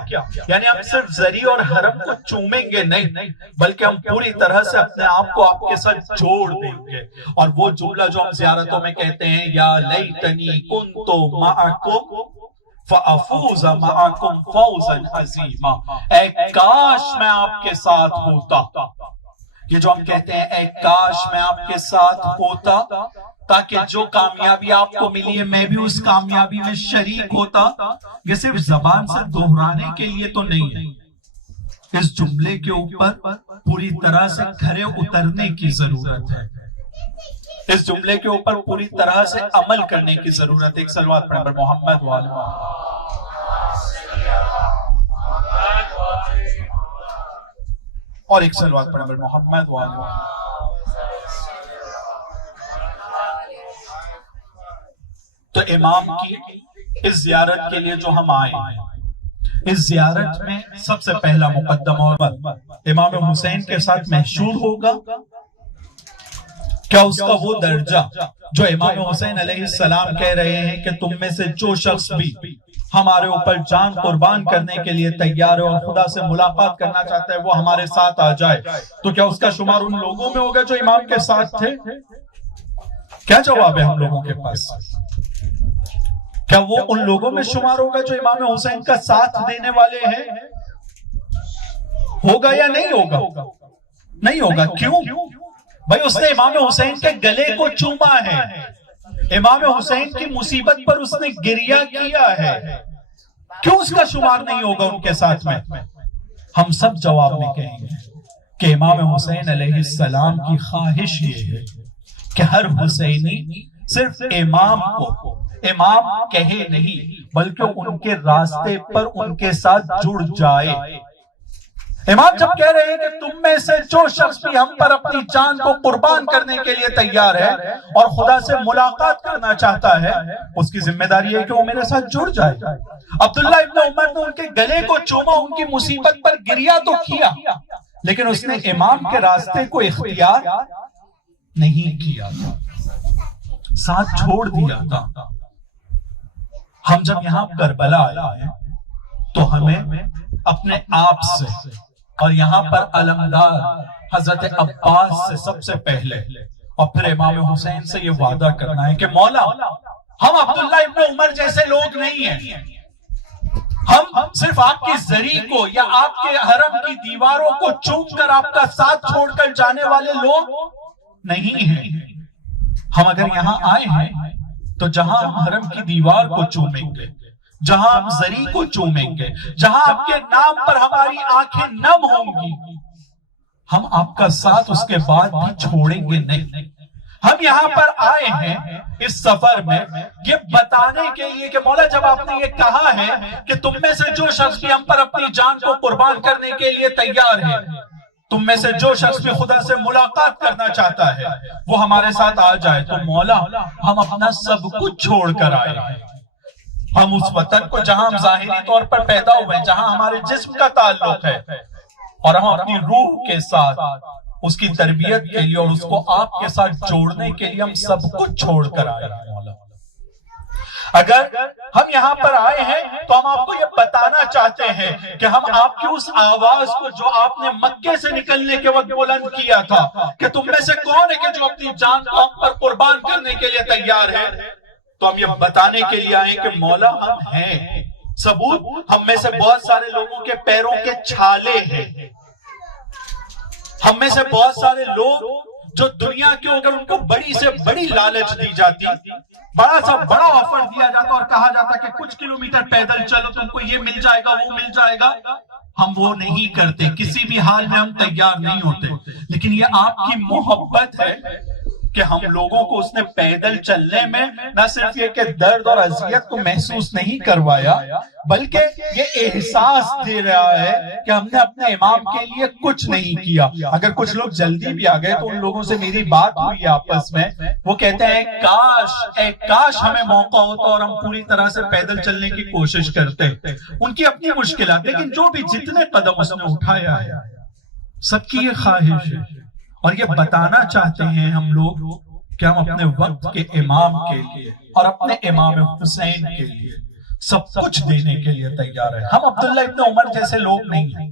یعنی ہم صرف زری اور حرم کو چومیں گے نہیں، بلکہ ہم پوری طرح سے اپنے آپ کو آپ کے ساتھ جوڑ دیں گے۔ اور وہ جملہ جو ہم زیارتوں میں کہتے ہیں، یا لیتنی کنت معکم فَأَفُوزَ مَعَكُمْ فَوْزًا عَظِيمًا، اے کاش میں آپ کے ساتھ ہوتا۔ یہ جو ہم کہتے ہیں اے کاش میں آپ کے ساتھ ہوتا، تاکہ جو کامیابی آپ کو ملی ہے میں بھی اس کامیابی میں شریک ہوتا۔ یہ صرف زبان سے دہرانے کے لیے تو نہیں ہے، اس جملے کے اوپر پوری طرح سے کھرے اترنے کی ضرورت ہے، اس جملے کے اوپر پوری طرح سے عمل کرنے کی ضرورت ہے۔ ایک صلوات پڑھیں پر محمد والہ، اور ایک صلوات پڑھیں پر محمد والہ۔ تو امام کی اس زیارت کے لیے جو ہم آئے ہیں، اس زیارت میں سب سے پہلا مقدمہ امام حسین کے ساتھ محشور ہوگا۔ کیا اس کا وہ درجہ جو امام حسین علیہ السلام کہہ رہے ہیں کہ تم میں سے جو شخص بھی ہمارے اوپر جان قربان کرنے کے لیے تیار ہے اور خدا سے ملاقات کرنا چاہتا ہے وہ ہمارے ساتھ آ جائے، تو کیا اس کا شمار ان لوگوں میں ہوگا جو امام کے ساتھ تھے؟ کیا جواب ہے ہم لوگوں کے پاس؟ کیا وہ ان لوگوں میں شمار ہوگا جو امام حسین کا ساتھ دینے والے ہیں؟ ہوگا یا نہیں ہوگا؟ نہیں ہوگا۔ کیوں؟ بھائی اس نے امام حسین کے گلے کو چوما ہے، امام حسین کی مصیبت پر اس نے گریہ کیا ہے، کیوں اس کا شمار نہیں ہوگا ان کے ساتھ میں؟ ہم سب جواب میں کہیں گے کہ امام حسین علیہ السلام کی خواہش یہ ہے کہ ہر حسینی صرف امام کو امام کہے نہیں بلکہ ان کے راستے پر ان کے ساتھ جڑ جائے. امام جب کہہ رہے ہیں کہ تم میں سے جو شخص بھی ہم پر اپنی جان کو قربان کرنے کے لیے تیار ہے اور خدا سے ملاقات کرنا چاہتا ہے, اس کی ذمہ داری ہے کہ وہ میرے ساتھ جڑ جائے. عبداللہ ابن عمر نے ان کے گلے کو چوما, ان کی مصیبت پر گریہ تو کیا, لیکن اس نے امام کے راستے کو اختیار نہیں کیا تھا, ساتھ چھوڑ دیا تھا. ہم جب یہاں کربلا آئے ہیں تو ہمیں اپنے آپ سے اور یہاں پر علمدار حضرت عباس سے سب سے پہلے اور پھر امام حسین سے یہ وعدہ کرنا ہے کہ مولا ہم عبداللہ ابن عمر جیسے لوگ نہیں ہیں, ہم صرف آپ کی زری کو یا آپ کے حرم کی دیواروں کو چوم کر آپ کا ساتھ چھوڑ کر جانے والے لوگ نہیں ہیں. ہم اگر یہاں آئے ہیں تو جہاں ہم حرم کی دیوار کو چومیں گے, جہاں ہم زری کو چومیں گے, جہاں آپ کے نام پر ہماری آنکھیں نم ہوں گی, ہم آپ کا ساتھ اس کے بعد بھی چھوڑیں گے نہیں. ہم یہاں پر آئے ہیں اس سفر میں یہ بتانے کے لیے کہ مولا جب آپ نے یہ کہا ہے کہ تم میں سے جو شخص بھی ہم پر اپنی جان کو قربان کرنے کے لیے تیار ہے, تم میں سے جو شخص بھی خدا سے ملاقات کرنا چاہتا ہے وہ ہمارے ساتھ آ جائے, تو مولا ہم اپنا سب کچھ چھوڑ کر آئے ہیں. ہم اس وطن کو جہاں ہم ظاہری طور پر پیدا ہوئے ہیں, جہاں ہمارے جسم کا تعلق ہے, اور ہم اپنی روح کے ساتھ اس کی تربیت کے لیے اور اس کو آپ کے ساتھ جوڑنے کے لیے ہم سب کچھ چھوڑ کر آئے ہیں. مولا اگر ہم یہاں پر آئے ہیں تو ہم آپ کو یہ بتانا چاہتے ہیں کہ ہم آپ کی اس آواز کو جو آپ نے مکے سے نکلنے کے وقت بلند کیا تھا کہ تم میں سے کون ہے کہ جو اپنی جان کو ہم پر قربان کرنے کے لیے تیار ہے, تو ہم یہ بتانے کے لیے آئے کہ مولا ہم ہیں. ثبوت ہم میں سے بہت سارے لوگوں کے پیروں کے چھالے ہیں, ہم میں سے بہت سارے لوگ جو دنیا کے اگر ان کو بڑی سے بڑی لالچ دی جاتی, بڑا سا بڑا آفر دیا جاتا اور کہا جاتا کہ کچھ کلومیٹر پیدل چلو تم کو یہ مل جائے گا وہ مل جائے گا, ہم وہ نہیں کرتے, کسی بھی حال میں ہم تیار نہیں ہوتے. لیکن یہ آپ کی محبت ہے کہ ہم لوگوں کو اس نے پیدل چلنے میں نہ صرف یہ کہ درد اور اذیت کو محسوس نہیں کروایا, بلکہ یہ احساس دے رہا ہے کہ ہم نے اپنے امام کے لیے کچھ نہیں کیا. اگر کچھ لوگ جلدی بھی آ گئے تو ان لوگوں سے میری بات ہوئی آپس میں, وہ کہتے ہیں کاش ہمیں موقع ہوتا اور ہم پوری طرح سے پیدل چلنے کی کوشش کرتے. ان کی اپنی مشکلات, لیکن جو بھی جتنے قدم اس نے اٹھایا ہے سب کی یہ خواہش ہے اور یہ بتانا چاہتے ہیں ہم لوگ کہ ہم اپنے وقت کے امام کے لیے اور اپنے امام حسین کے لیے سب کچھ دینے کے لیے تیار ہیں. ہم عبداللہ ابن عمر جیسے لوگ نہیں ہیں,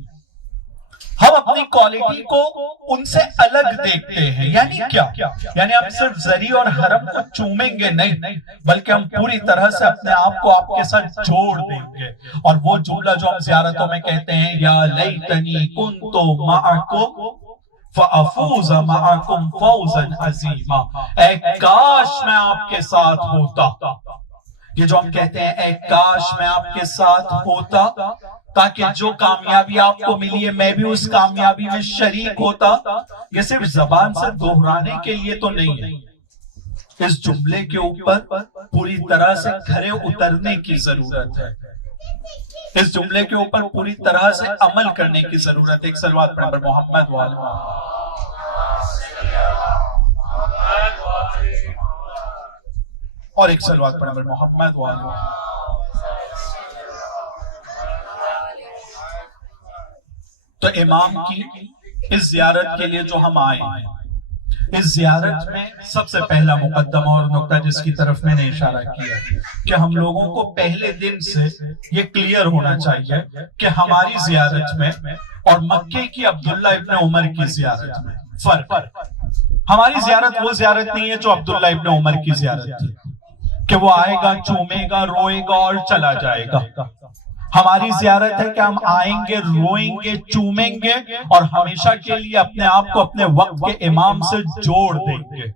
ہم اپنی کوالٹی کو ان سے الگ دیکھتے ہیں. یعنی کیا؟ یعنی ہم صرف زری اور حرم کو چومیں گے نہیں, بلکہ ہم پوری طرح سے اپنے آپ کو آپ کے ساتھ جوڑ دیں گے. اور وہ جملہ جو ہم زیارتوں میں کہتے ہیں, یا لیتنی کنتو معکم فَأَفُوزَ مَعَكُمْ فَوْزًا عَظِيمًا, اے کاش میں آپ کے ساتھ ہوتا. یہ جو ہم کہتے ہیں اے کاش میں آپ کے ساتھ ہوتا, تاکہ جو کامیابی آپ کو ملی ہے میں بھی اس کامیابی میں شریک ہوتا. یہ صرف زبان سے دہرانے کے لیے تو نہیں ہے, اس جملے کے اوپر پوری طرح سے کھرے اترنے کی ضرورت ہے, اس جملے کے اوپر پوری طرح سے عمل کرنے کی ضرورت ہے. ایک صلوات پڑھیں پر محمد والہ, اور ایک صلوات پڑھیں پر محمد والہ. تو امام کی اس زیارت کے لیے جو ہم آئے ہیں, اس زیارت میں سب سے پہلا مقدمہ اور نقطہ جس کی طرف میں نے اشارہ کیا کہ ہم لوگوں کو پہلے دن سے یہ کلیئر ہونا چاہیے کہ ہماری زیارت میں اور مکے کی عبداللہ ابن عمر کی زیارت میں فرق. ہماری زیارت وہ زیارت نہیں ہے جو عبداللہ ابن عمر کی زیارت تھی کہ وہ آئے گا, چومے گا, روئے گا اور چلا جائے گا. ہماری زیارت ہے کہ ہم آئیں گے, روئیں گے, چومیں گے اور ہمیشہ کے لیے اپنے آپ کو اپنے وقت کے امام سے جوڑ دیں گے.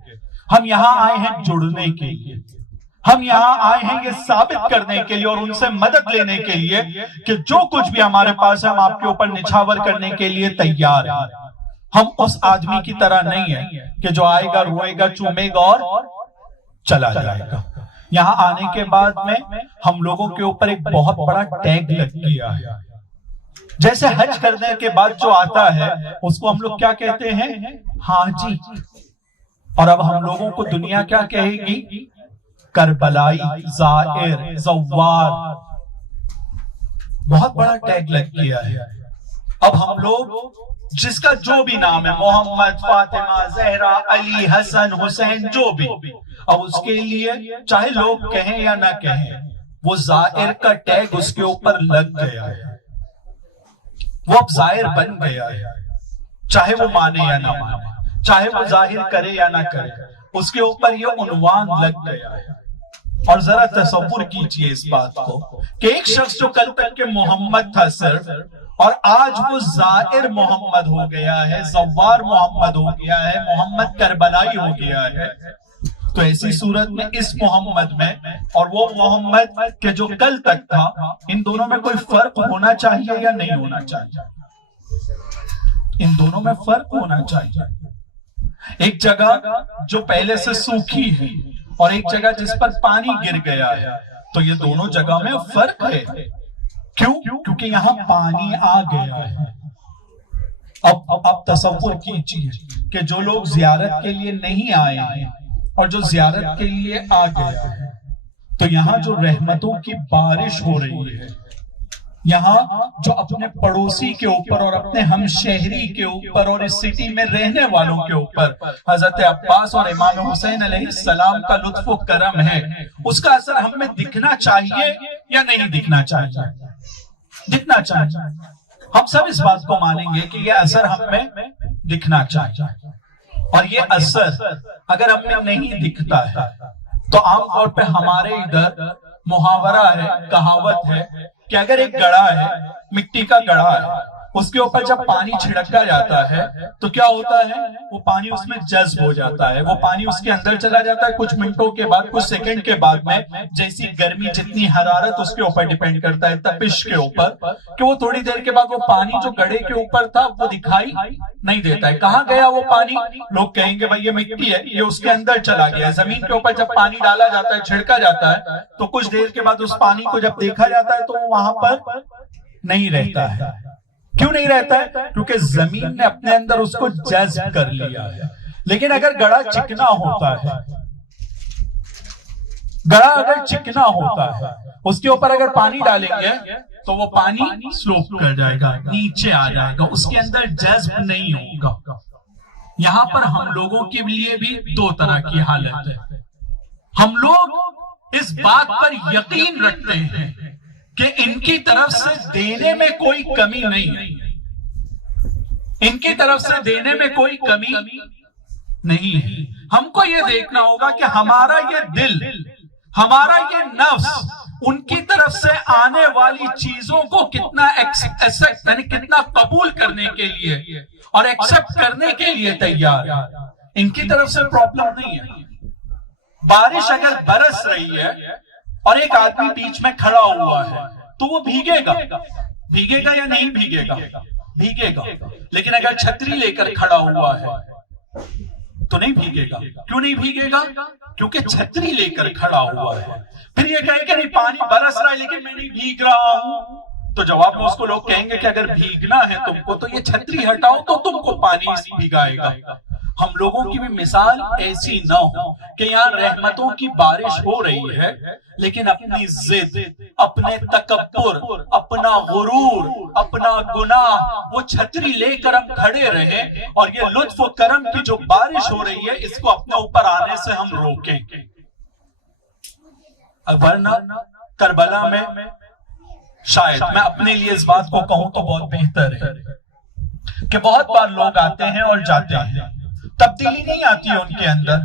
ہم یہاں آئے ہیں جڑنے کے لیے, ہم یہاں آئے ہیں یہ ثابت کرنے کے لیے اور ان سے مدد لینے کے لیے کہ جو کچھ بھی ہمارے پاس ہے ہم آپ کے اوپر نچھاور کرنے کے لیے تیار ہیں. ہم اس آدمی کی طرح نہیں ہیں کہ جو آئے گا, روئے گا, چومے گا اور چلا جائے گا. یہاں آنے کے بعد میں ہم لوگوں کے اوپر ایک بہت بڑا ٹیگ لگ گیا ہے. جیسے حج کرنے کے بعد جو آتا ہے اس کو ہم لوگ کیا کہتے ہیں؟ حاجی. اور اب ہم لوگوں کو دنیا کیا کہے گی؟ کربلائی، زائر، زوار. بہت بڑا ٹیگ لگ گیا ہے. اب ہم لوگ جس کا جو بھی نام ہے، محمد، فاطمہ، زہرا، علی، حسن، حسین، جو بھی، اب اس کے لیے چاہے لوگ کہیں یا نہ کہیں، وہ زائر کا ٹیگ اس کے اوپر لگ گیا ہے. وہ اب زائر بن گیا ہے. چاہے وہ مانے یا نہ مانے، چاہے وہ ظاہر کرے یا نہ کرے، اس کے اوپر یہ عنوان لگ گیا ہے. اور ذرا تصور کیجئے اس بات کو کہ ایک شخص جو کل تک کے محمد تھا صرف، اور آج وہ زائر محمد ہو گیا ہے، زوار محمد ہو گیا ہے، محمد کربلائی ہو گیا ہے. تو ایسی صورت میں اس محمد میں اور وہ محمد کہ جو کل تک تھا، ان دونوں میں کوئی فرق ہونا چاہیے یا نہیں ہونا چاہیے؟ ان دونوں میں فرق ہونا چاہیے. ایک جگہ جو پہلے سے سوکھی ہے اور ایک جگہ جس پر پانی گر گیا ہے، تو یہ دونوں جگہ میں فرق ہے. کیوں؟ کیونکہ یہاں پانی آ گیا ہے. اب تصور کیجئے کہ جو لوگ زیارت کے لیے نہیں آئے ہیں اور جو زیارت کے لیے آ گیا ہے، تو یہاں جو رحمتوں کی بارش ہو رہی ہے، یہاں جو اپنے پڑوسی کے اوپر اور اپنے ہم شہری کے اوپر اور اس سٹی میں رہنے والوں کے اوپر حضرت عباس اور امام حسین علیہ السلام کا لطف و کرم ہے، اس کا اثر ہم میں دکھنا چاہیے یا نہیں دکھنا چاہیے؟ دکھنا چاہیے. ہم سب اس بات کو مانیں گے کہ یہ اثر ہم میں دکھنا چاہیے. اور یہ اثر اگر ہم میں نہیں دکھتا ہے تو عام طور پہ ہمارے ادھر محاورہ ہے، کہاوت ہے کہ اگر ایک گڑھا ہے، مٹی کا گڑھا ہے، اس کے اوپر جب پانی چھڑکا جاتا ہے تو کیا ہوتا ہے؟ وہ پانی اس میں جذب ہو جاتا ہے، وہ پانی اس کے اندر چلا جاتا ہے. کچھ منٹوں کے بعد، کچھ سیکنڈ کے بعد میں جیسی گرمی، جتنی حرارت اس کے اوپر ڈیپینڈ کرتا ہے، تپش کے اوپر، کہ وہ تھوڑی دیر کے بعد وہ پانی جو گڑھے کے اوپر تھا وہ دکھائی نہیں دیتا ہے. کہاں گیا وہ پانی؟ لوگ کہیں گے بھائی یہ مٹی ہے، یہ اس کے اندر چلا گیا. زمین کے اوپر جب پانی ڈالا جاتا ہے، چھڑکا جاتا ہے، تو کچھ دیر کے بعد اس پانی کو جب دیکھا جاتا ہے تو وہ وہاں پر نہیں رہتا ہے. کیوں نہیں رہتا ہے؟ کیونکہ زمین نے اپنے اندر اس کو جذب کر لیا ہے. لیکن اگر گڑھا چکنا ہوتا ہے، گڑھا اگر چکنا ہوتا ہے، اس کے اوپر اگر پانی ڈالیں گے تو وہ پانی سلوپ کر جائے گا، نیچے آ جائے گا، اس کے اندر جذب نہیں ہوگا. یہاں پر ہم لوگوں کے لیے بھی دو طرح کی حالت ہے. ہم لوگ اس بات پر یقین رکھتے ہیں کہ ان کی طرف سے دینے میں کوئی کمی نہیں ہے، ان کی طرف سے دینے میں کوئی کمی نہیں ہے. ہم کو یہ دیکھنا ہوگا کہ ہمارا یہ دل، ہمارا یہ نفس ان کی طرف سے آنے والی چیزوں کو کتنا یعنی کتنا قبول کرنے کے لیے اور ایکسپٹ کرنے کے لیے تیار ہے. ان کی طرف سے پرابلم نہیں ہے. بارش اگر برس رہی ہے اور ایک آدمی بیچ میں کھڑا ہوا ہے تو وہ بھیگے گا. بھیگے گا یا نہیں بھیگے گا؟ بھیگے گا. لیکن اگر چھتری لے کر کھڑا ہوا ہے تو نہیں بھیگے گا. کیوں نہیں بھیگے گا؟ کیونکہ چھتری لے کر کھڑا ہوا ہے. پھر یہ کہے کہ نہیں پانی برس رہا ہے لیکن میں نہیں بھیگ رہا ہوں، تو جواب میں اس کو لوگ کہیں گے کہ اگر بھیگنا ہے تم کو تو یہ چھتری ہٹاؤ تو تم کو پانی بھیگائے گا. ہم لوگوں کی بھی مثال ایسی نہ ہو کہ یہاں رحمتوں کی بارش ہو رہی ہے لیکن اپنی ضد، اپنے تکبر، اپنا غرور، اپنا گناہ، وہ چھتری لے کر ہم کھڑے رہیں اور یہ لطف و کرم کی جو بارش ہو رہی ہے اس کو اپنے اوپر آنے سے ہم روکیں. ورنہ کربلا میں شاید میں اپنے لیے اس بات کو کہوں تو بہت بہتر ہے کہ بہت بار لوگ آتے ہیں اور جاتے ہیں، تبدیلی نہیں آتی ہے ان کے اندر.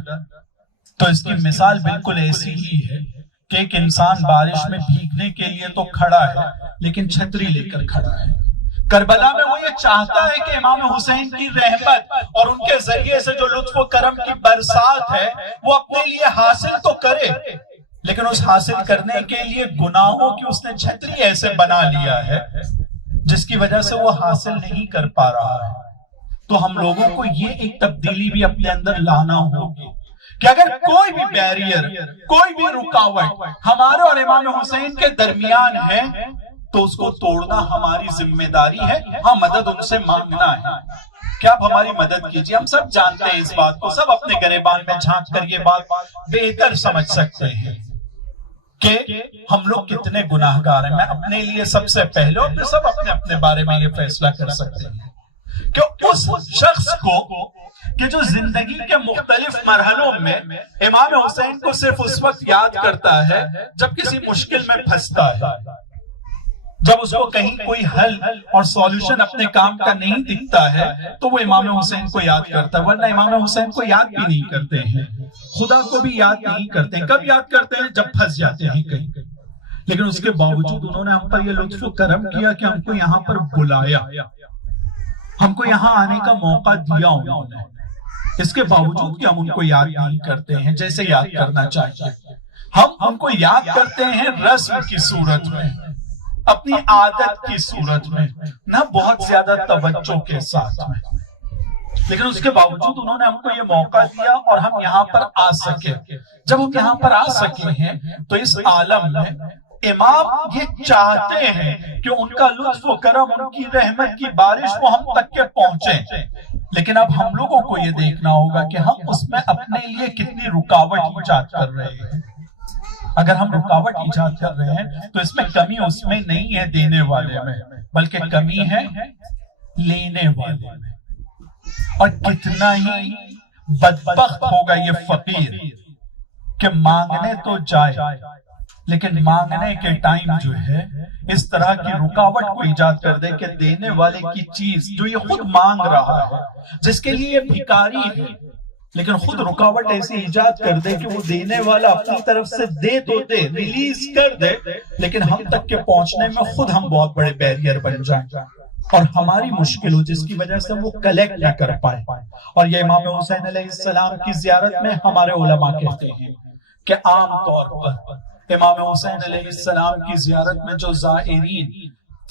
تو اس کی مثال بالکل ایسی ہی ہے کہ ایک انسان بارش میں بھیگنے کے لیے تو کھڑا ہے لیکن چھتری لے کر کھڑا ہے. کربلا میں وہ یہ چاہتا ہے کہ امام حسین کی رحمت اور ان کے ذریعے سے جو لطف و کرم کی برسات ہے وہ اپنے لیے حاصل تو کرے، لیکن اس حاصل کرنے کے لیے گناہوں کی اس نے چھتری ایسے بنا لیا ہے جس کی وجہ سے وہ حاصل نہیں کر پا رہا ہے. تو ہم لوگوں کو یہ ایک تبدیلی بھی اپنے اندر لانا ہوگی کہ اگر کوئی بھی بیریئر، کوئی بھی رکاوٹ ہمارے اور امام حسین کے درمیان ہے تو اس کو توڑنا ہماری ذمہ داری ہے. ہاں مدد ان سے مانگنا ہے کہ آپ ہماری مدد کیجیے. ہم سب جانتے ہیں اس بات کو، سب اپنے گریبان میں جھانک کر یہ بات بہتر سمجھ سکتے ہیں کہ ہم لوگ کتنے گناہگار ہیں. میں اپنے لیے سب سے پہلے، اور سب اپنے اپنے بارے میں یہ فیصلہ کر سکتے ہیں کہ اس شخص کو کہ جو زندگی کے مختلف مرحلوں میں امام حسین کو صرف اس وقت یاد کرتا ہے جب کسی مشکل میں پھنستا ہے، جب اس کو کہیں کوئی حل اور سولوشن اپنے کام کا نہیں دکھتا ہے تو وہ امام حسین کو یاد کرتا ہے. ورنہ امام حسین کو یاد بھی نہیں کرتے ہیں، خدا کو بھی یاد نہیں کرتے ہیں. کب یاد کرتے ہیں؟ جب پھنس جاتے ہیں کہیں. لیکن اس کے باوجود انہوں نے ہم پر یہ لطف و کرم کیا کہ ہم کو یہاں پر بلایا، ہم کو یہاں آنے کا موقع دیا انہوں نے. اس کے باوجود کہ ہم ان کو یاد نہیں کرتے ہیں جیسے یاد کرنا چاہیے. ہم کو یاد کرتے ہیں رسم کی صورت میں، اپنی عادت کی صورت میں، نہ بہت زیادہ توجہ کے ساتھ میں. لیکن اس کے باوجود انہوں نے ہم کو یہ موقع دیا اور ہم یہاں پر آ سکے. جب ہم یہاں پر آ سکے ہیں تو اس عالم میں امام یہ چاہتے ہیں کہ ان کا لطف و کرم، ان کی رحمت کی بارش وہ ہم تک کے پہنچے. لیکن اب ہم لوگوں کو یہ دیکھنا ہوگا کہ ہم اس میں اپنے لیے کتنی رکاوٹ ایجاد کر رہے ہیں. اگر ہم رکاوٹ ایجاد کر رہے ہیں تو اس میں کمی اس میں نہیں ہے دینے والے میں، بلکہ کمی ہے لینے والے میں. اور کتنا ہی بدبخت ہوگا یہ فقیر کہ مانگنے تو جائے لیکن مانگنے کے ٹائم جو ہے اس طرح کی رکاوٹ کو ایجاد کر دے کہ دینے والے کی چیز جو یہ خود مانگ رہا ہے، جس کے لیے یہ بھکاری ہے، لیکن خود رکاوٹ ایسی ایجاد کر دے کہ وہ دینے والا اپنی طرف سے دے تو دے، ریلیز کر دے، لیکن ہم تک کے پہنچنے میں خود ہم بہت بڑے بیریئر بن جائیں اور ہماری مشکل ہو جس کی وجہ سے وہ کلیکٹ نہ کر پائے. اور یہ امام حسین علیہ السلام کی زیارت میں ہمارے علماء کہتے ہیں کہ عام طور پر امام حسین علیہ السلام کی زیارت میں جو زائرین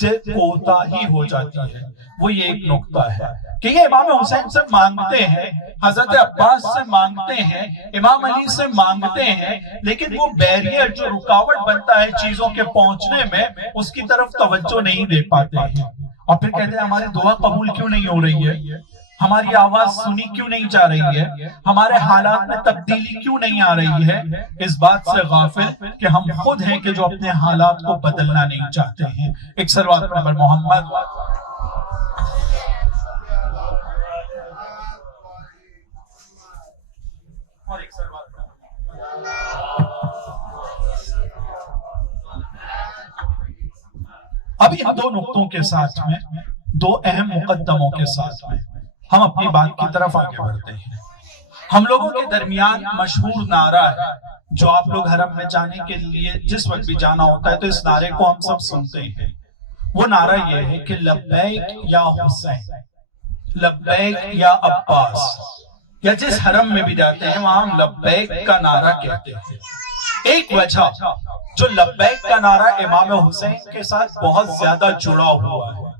سے کوتاہی ہو جاتی ہے وہ یہ ایک نقطہ ہے کہ یہ امام حسین سے مانگتے ہیں، حضرت عباس سے مانگتے ہیں، امام علی سے مانگتے ہیں، لیکن وہ بیریئر جو رکاوٹ بنتا ہے چیزوں کے پہنچنے میں اس کی طرف توجہ نہیں دے پاتے ہیں. اور پھر کہتے ہیں ہماری دعا قبول کیوں نہیں ہو رہی ہے، ہماری آواز سنی کیوں نہیں جا رہی ہے، ہمارے حالات میں تبدیلی کیوں نہیں آ رہی ہے. اس بات سے غافل کہ ہم خود ہیں کہ جو اپنے حالات کو بدلنا نہیں چاہتے ہیں. ایک صلوات پر محمد. اور ایک صلوات پر ابھی ان دو نقطوں کے ساتھ میں، دو اہم مقدموں کے ساتھ میں ہم اپنی بات کی طرف آگے بڑھتے ہیں. ہم لوگوں کے درمیان مشہور نعرہ ہے جو آپ لوگ حرم میں جانے کے لیے جس وقت بھی جانا ہوتا ہے تو اس نعرے کو ہم سب سنتے ہیں. وہ نعرہ یہ ہے کہ لبیک یا حسین، لبیک یا عباس. یا جس حرم میں بھی جاتے ہیں وہاں ہم لبیک کا نعرہ کہتے ہیں. ایک وجہ جو لبیک کا نعرہ امام حسین کے ساتھ بہت زیادہ جڑا ہوا ہے،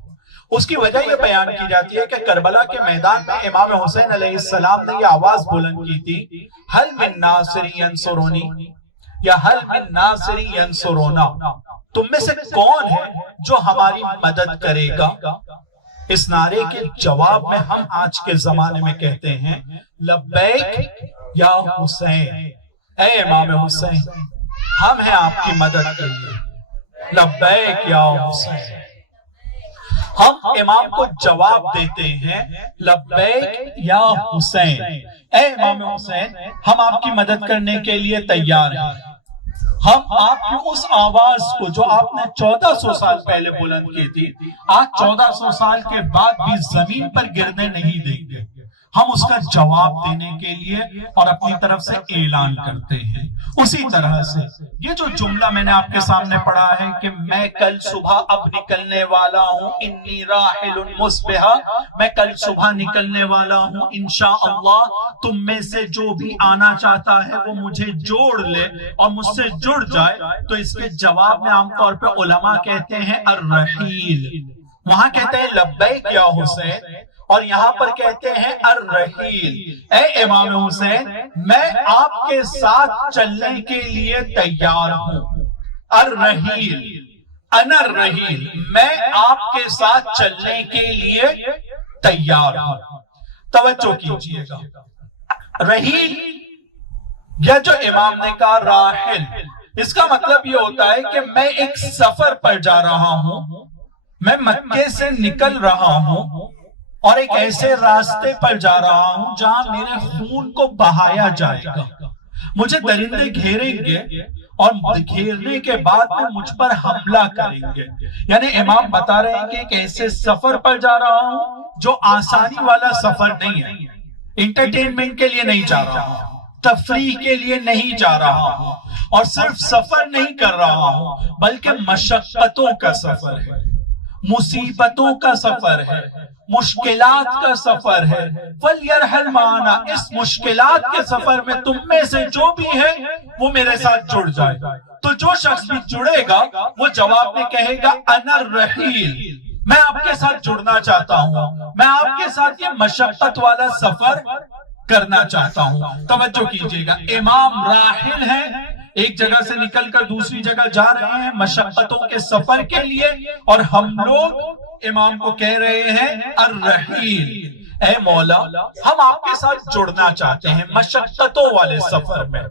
اس کی وجہ یہ بیان کی جاتی ہے کہ کربلا کے میدان میں امام حسین علیہ السلام نے یہ آواز بلند کی تھی، حل من ناصر ینصرونی یا حل من ناصر ینصرونا، تم میں سے کون ہے جو ہماری مدد کرے گا. اس نعرے کے جواب میں ہم آج کے زمانے میں کہتے ہیں لبیک یا حسین، اے امام حسین ہم ہیں آپ کی مدد کے لیے، لبیک یا حسین. ہم امام کو جواب دیتے ہیں لبیک یا حسین، اے امام حسین ہم آپ کی مدد کرنے کے لیے تیار ہیں. ہم آپ کی اس آواز کو جو آپ نے 1400 سال پہلے بلند کی تھی آج 1400 سال کے بعد بھی زمین پر گرنے نہیں دیں گے. ہم اس کا جواب دینے کے لیے اور اپنی طرف سے اعلان کرتے ہیں. اسی طرح سے یہ جو جملہ میں نے آپ کے سامنے پڑھا ہے کہ میں کل صبح اب نکلنے والا ہوں، انی راحل مصبحا، میں کل صبح نکلنے والا ہوں انشاءاللہ، تم میں سے جو بھی آنا چاہتا ہے وہ مجھے جوڑ لے اور مجھ سے جڑ جائے. تو اس کے جواب میں عام طور پہ علماء کہتے ہیں الرحیل، وہاں کہتے ہیں لبیک یا حسین، اور یہاں پر کہتے ہیں الرحیل، اے امام حسین میں آپ کے ساتھ چلنے کے لیے تیار ہوں. الرحیل، انا الرحیل، میں آپ کے ساتھ چلنے کے لیے تیار ہوں. توجہ کیجئے گا، رحیل یا جو امام نے کہا راحل، اس کا مطلب یہ ہوتا ہے کہ میں ایک سفر پر جا رہا ہوں، میں مکے سے نکل رہا ہوں اور ایک ایسے راستے پر جا رہا ہوں جہاں میرے خون کو بہایا جائے گا. مجھے درندے گھیریں گے اور گھیرنے کے بعد میں مجھ پر حملہ کریں گے. یعنی امام بتا رہے ہیں کہ ایک ایسے سفر پر جا رہا ہوں جو آسانی والا سفر نہیں ہے. انٹرٹینمنٹ کے لیے نہیں جا رہا ہوں، تفریح کے لیے نہیں جا رہا ہوں، اور صرف سفر نہیں کر رہا ہوں بلکہ مشقتوں کا سفر ہے، مصیبتوں کا سفر ہے، مشکلات کا سفر ہے. فَلْيَرْحَلْ مَعَنَا، اس مشکلات کے سفر میں تم میں سے جو بھی ہے وہ میرے ساتھ جڑ جائے. تو جو شخص بھی جڑے گا وہ جواب میں کہے گا انا الرحیل، میں آپ کے ساتھ جڑنا چاہتا ہوں، میں آپ کے ساتھ یہ مشقت والا سفر کرنا چاہتا ہوں. توجہ کیجئے گا، امام راحل ہیں، ایک جگہ سے نکل کر دوسری جگہ جا رہے ہیں مشقتوں کے سفر کے لیے، اور ہم لوگ امام کو کہہ رہے ہیں الرحیل، اے مولا ہم آپ کے ساتھ جڑنا چاہتے ہیں مشقتوں والے سفر میں،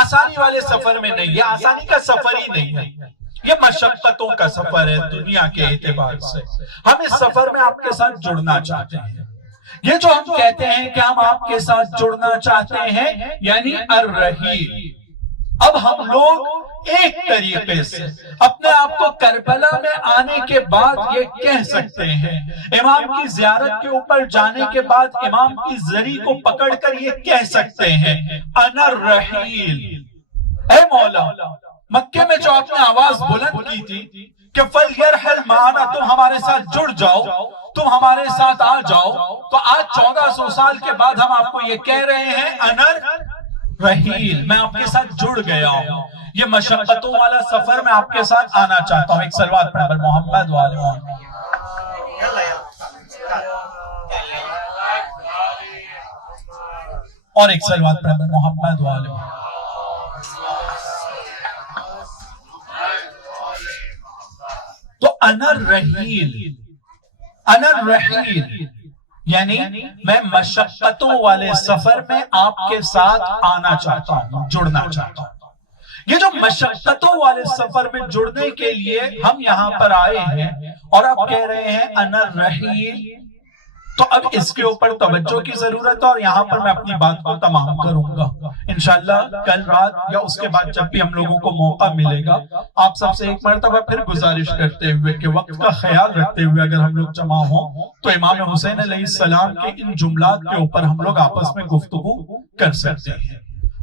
آسانی والے سفر میں نہیں. یہ آسانی کا سفر ہی نہیں ہے، یہ مشقتوں کا سفر ہے. دنیا کے اعتبار سے ہم اس سفر میں آپ کے ساتھ جڑنا چاہتے ہیں. یہ جو ہم کہتے ہیں کہ ہم آپ کے ساتھ جڑنا چاہتے ہیں یعنی الرحیل. اب ہم لوگ ایک طریقے سے اپنے آپ کو کربلا میں آنے کے بعد یہ کہہ سکتے ہیں، امام کی زیارت کے اوپر جانے کے بعد امام کی زری کو پکڑ کر یہ کہہ سکتے ہیں انا الرحیل، اے مولا مکے میں جو آپ نے آواز بلند کی تھی کہ فَلْيَرْحَلْ مَعَنَا، تم ہمارے ساتھ جڑ جاؤ، تم ہمارے ساتھ آ جاؤ، تو آج 1400 سال کے بعد ہم آپ کو یہ کہہ رہے ہیں انا الرحیل، میں آپ کے ساتھ جڑ گیا ہوں، یہ مشقتوں والا سفر میں آپ کے ساتھ آنا چاہتا ہوں. ایک صلوات پڑھ محمد وآل محمد. اور ایک صلوات پڑھ محمد وآل محمد. تو انا الرحیل، انا الرحیل یعنی میں مشقتوں والے سفر میں آپ کے ساتھ آنا چاہتا ہوں، جڑنا چاہتا ہوں. یہ جو مشقتوں والے سفر میں جڑنے کے لیے ہم یہاں پر آئے ہیں اور اب کہہ رہے ہیں انا الرحیل، تو اب اس کے اوپر توجہ کی ضرورت ہے اور یہاں پر میں اپنی بات کو تمام کروں گا انشاءاللہ. کل رات یا اس کے بعد جب بھی ہم لوگوں کو موقع ملے گا آپ سب سے ایک مرتبہ پھر گزارش کرتے ہوئے کہ وقت کا خیال رکھتے ہوئے اگر ہم لوگ جمع ہوں تو امام حسین علیہ السلام کے ان جملات کے اوپر ہم لوگ آپس میں گفتگو کر سکتے ہیں.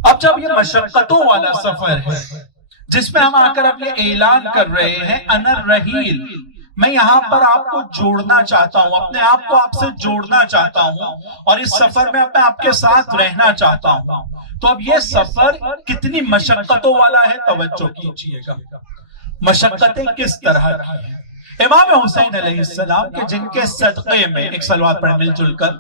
اب جب یہ مشقتوں والا سفر ہے جس میں ہم آ کر اپنے اعلان کر رہے ہیں انا الرحیل، میں یہاں پر آپ کو جوڑنا چاہتا ہوں، اپنے آپ کو آپ سے جوڑنا چاہتا ہوں اور اس سفر میں میں آپ کے ساتھ رہنا چاہتا ہوں. تو اب یہ سفر کتنی مشقتوں والا ہے توجہ کیجئے گا. مشقتیں کس طرح کی ہیں؟ امام حسین علیہ السلام کے جن کے صدقے میں ایک صلوات پڑھ مل جل کر،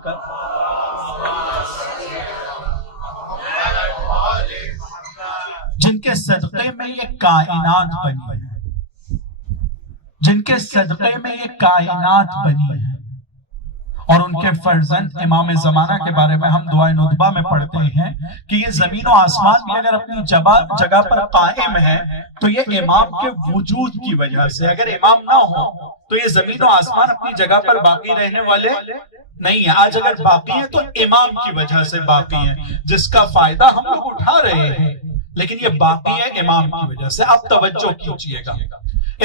جن کے صدقے میں یہ کائنات بنی ہے، جن کے صدقے میں یہ کائنات بنی ہے، اور ان کے فرزند امام زمانہ کے بارے میں ہم دعائے ندبہ میں پڑھتے ہیں کہ یہ زمین و آسمان بھی اگر اپنی جگہ پر قائم ہے تو یہ امام کے وجود کی وجہ سے، اگر امام نہ ہو تو یہ زمین و آسمان اپنی جگہ پر باقی رہنے والے نہیں ہیں. آج اگر باقی ہیں تو امام کی وجہ سے باقی ہیں، جس کا فائدہ ہم لوگ اٹھا رہے ہیں، لیکن یہ باقی ہے امام کی وجہ سے. آپ توجہ کیجئے گا،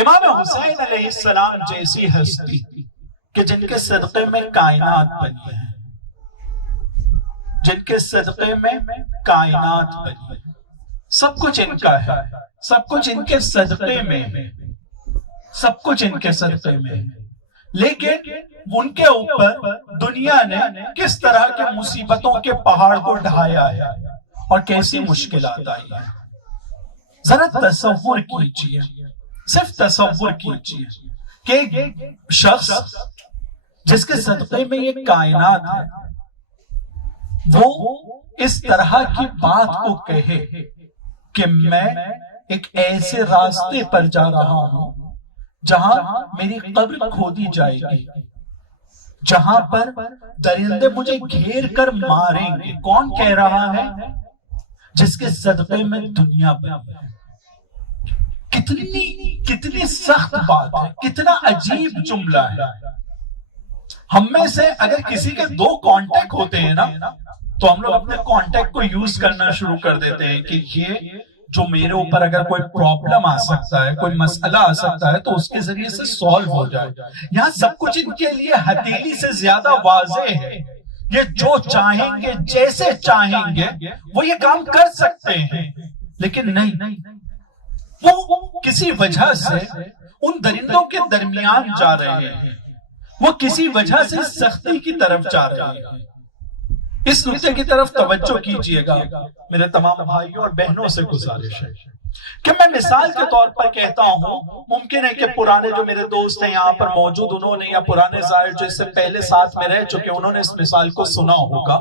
امام حسین علیہ السلام جیسی ہستی کہ جن کے صدقے میں کائنات بنی ہے، جن کے صدقے میں کائنات بنی ہے، سب کچھ ان کا ہے، سب کچھ ان کے صدقے میں ہے، سب کچھ ان کے صدقے میں ہے، لیکن ان کے اوپر دنیا نے کس طرح کے مصیبتوں کے پہاڑ کو ڈھایا ہے اور کیسی مشکلات آئی ہیں. ذرا تصور کیجئے، صرف تصور کیجئے کہ ایک شخص جس کے صدقے میں یہ کائنات ہے، وہ اس طرح کی بات کو کہے کہ میں ایک ایسے راستے پر جا رہا ہوں جہاں میری قبر کھودی جائے گی، جہاں پر درندے مجھے گھیر کر ماریں گے. کون کہہ رہا ہے؟ جس کے صدقے میں دنیا بنی ہے. کتنی سخت بات ہے، کتنا عجیب جملہ ہے. ہم میں سے اگر کسی کے 2 کانٹیکٹ ہوتے ہیں نا، تو ہم لوگ اپنے کانٹیکٹ کو یوز کرنا شروع کر دیتے ہیں کہ یہ جو میرے اوپر اگر کوئی پرابلم آ سکتا ہے، کوئی مسئلہ آ سکتا ہے، تو اس کے ذریعے سے سالو ہو جائے. یہاں سب کچھ ان کے لیے ہتھیلی سے زیادہ واضح ہے. یہ جو چاہیں گے، جیسے چاہیں گے، وہ یہ کام کر سکتے ہیں. لیکن نہیں، وہ کسی وجہ سے ان درندوں کے درمیان جا رہے ہیں، وہ کسی وجہ سے سختی کی طرف جا رہے ہیں. اس نقطے کی طرف توجہ کیجئے گا میرے تمام بھائیوں اور بہنوں سے گزارش ہے کہ میں مثال کے طور پر کہتا ہوں. ممکن ہے کہ پرانے جو میرے دوست ہیں یہاں پر موجود، انہوں نے، یا پرانے زائر جو اس سے پہلے ساتھ میں رہ چکے، انہوں نے اس مثال کو سنا ہوگا.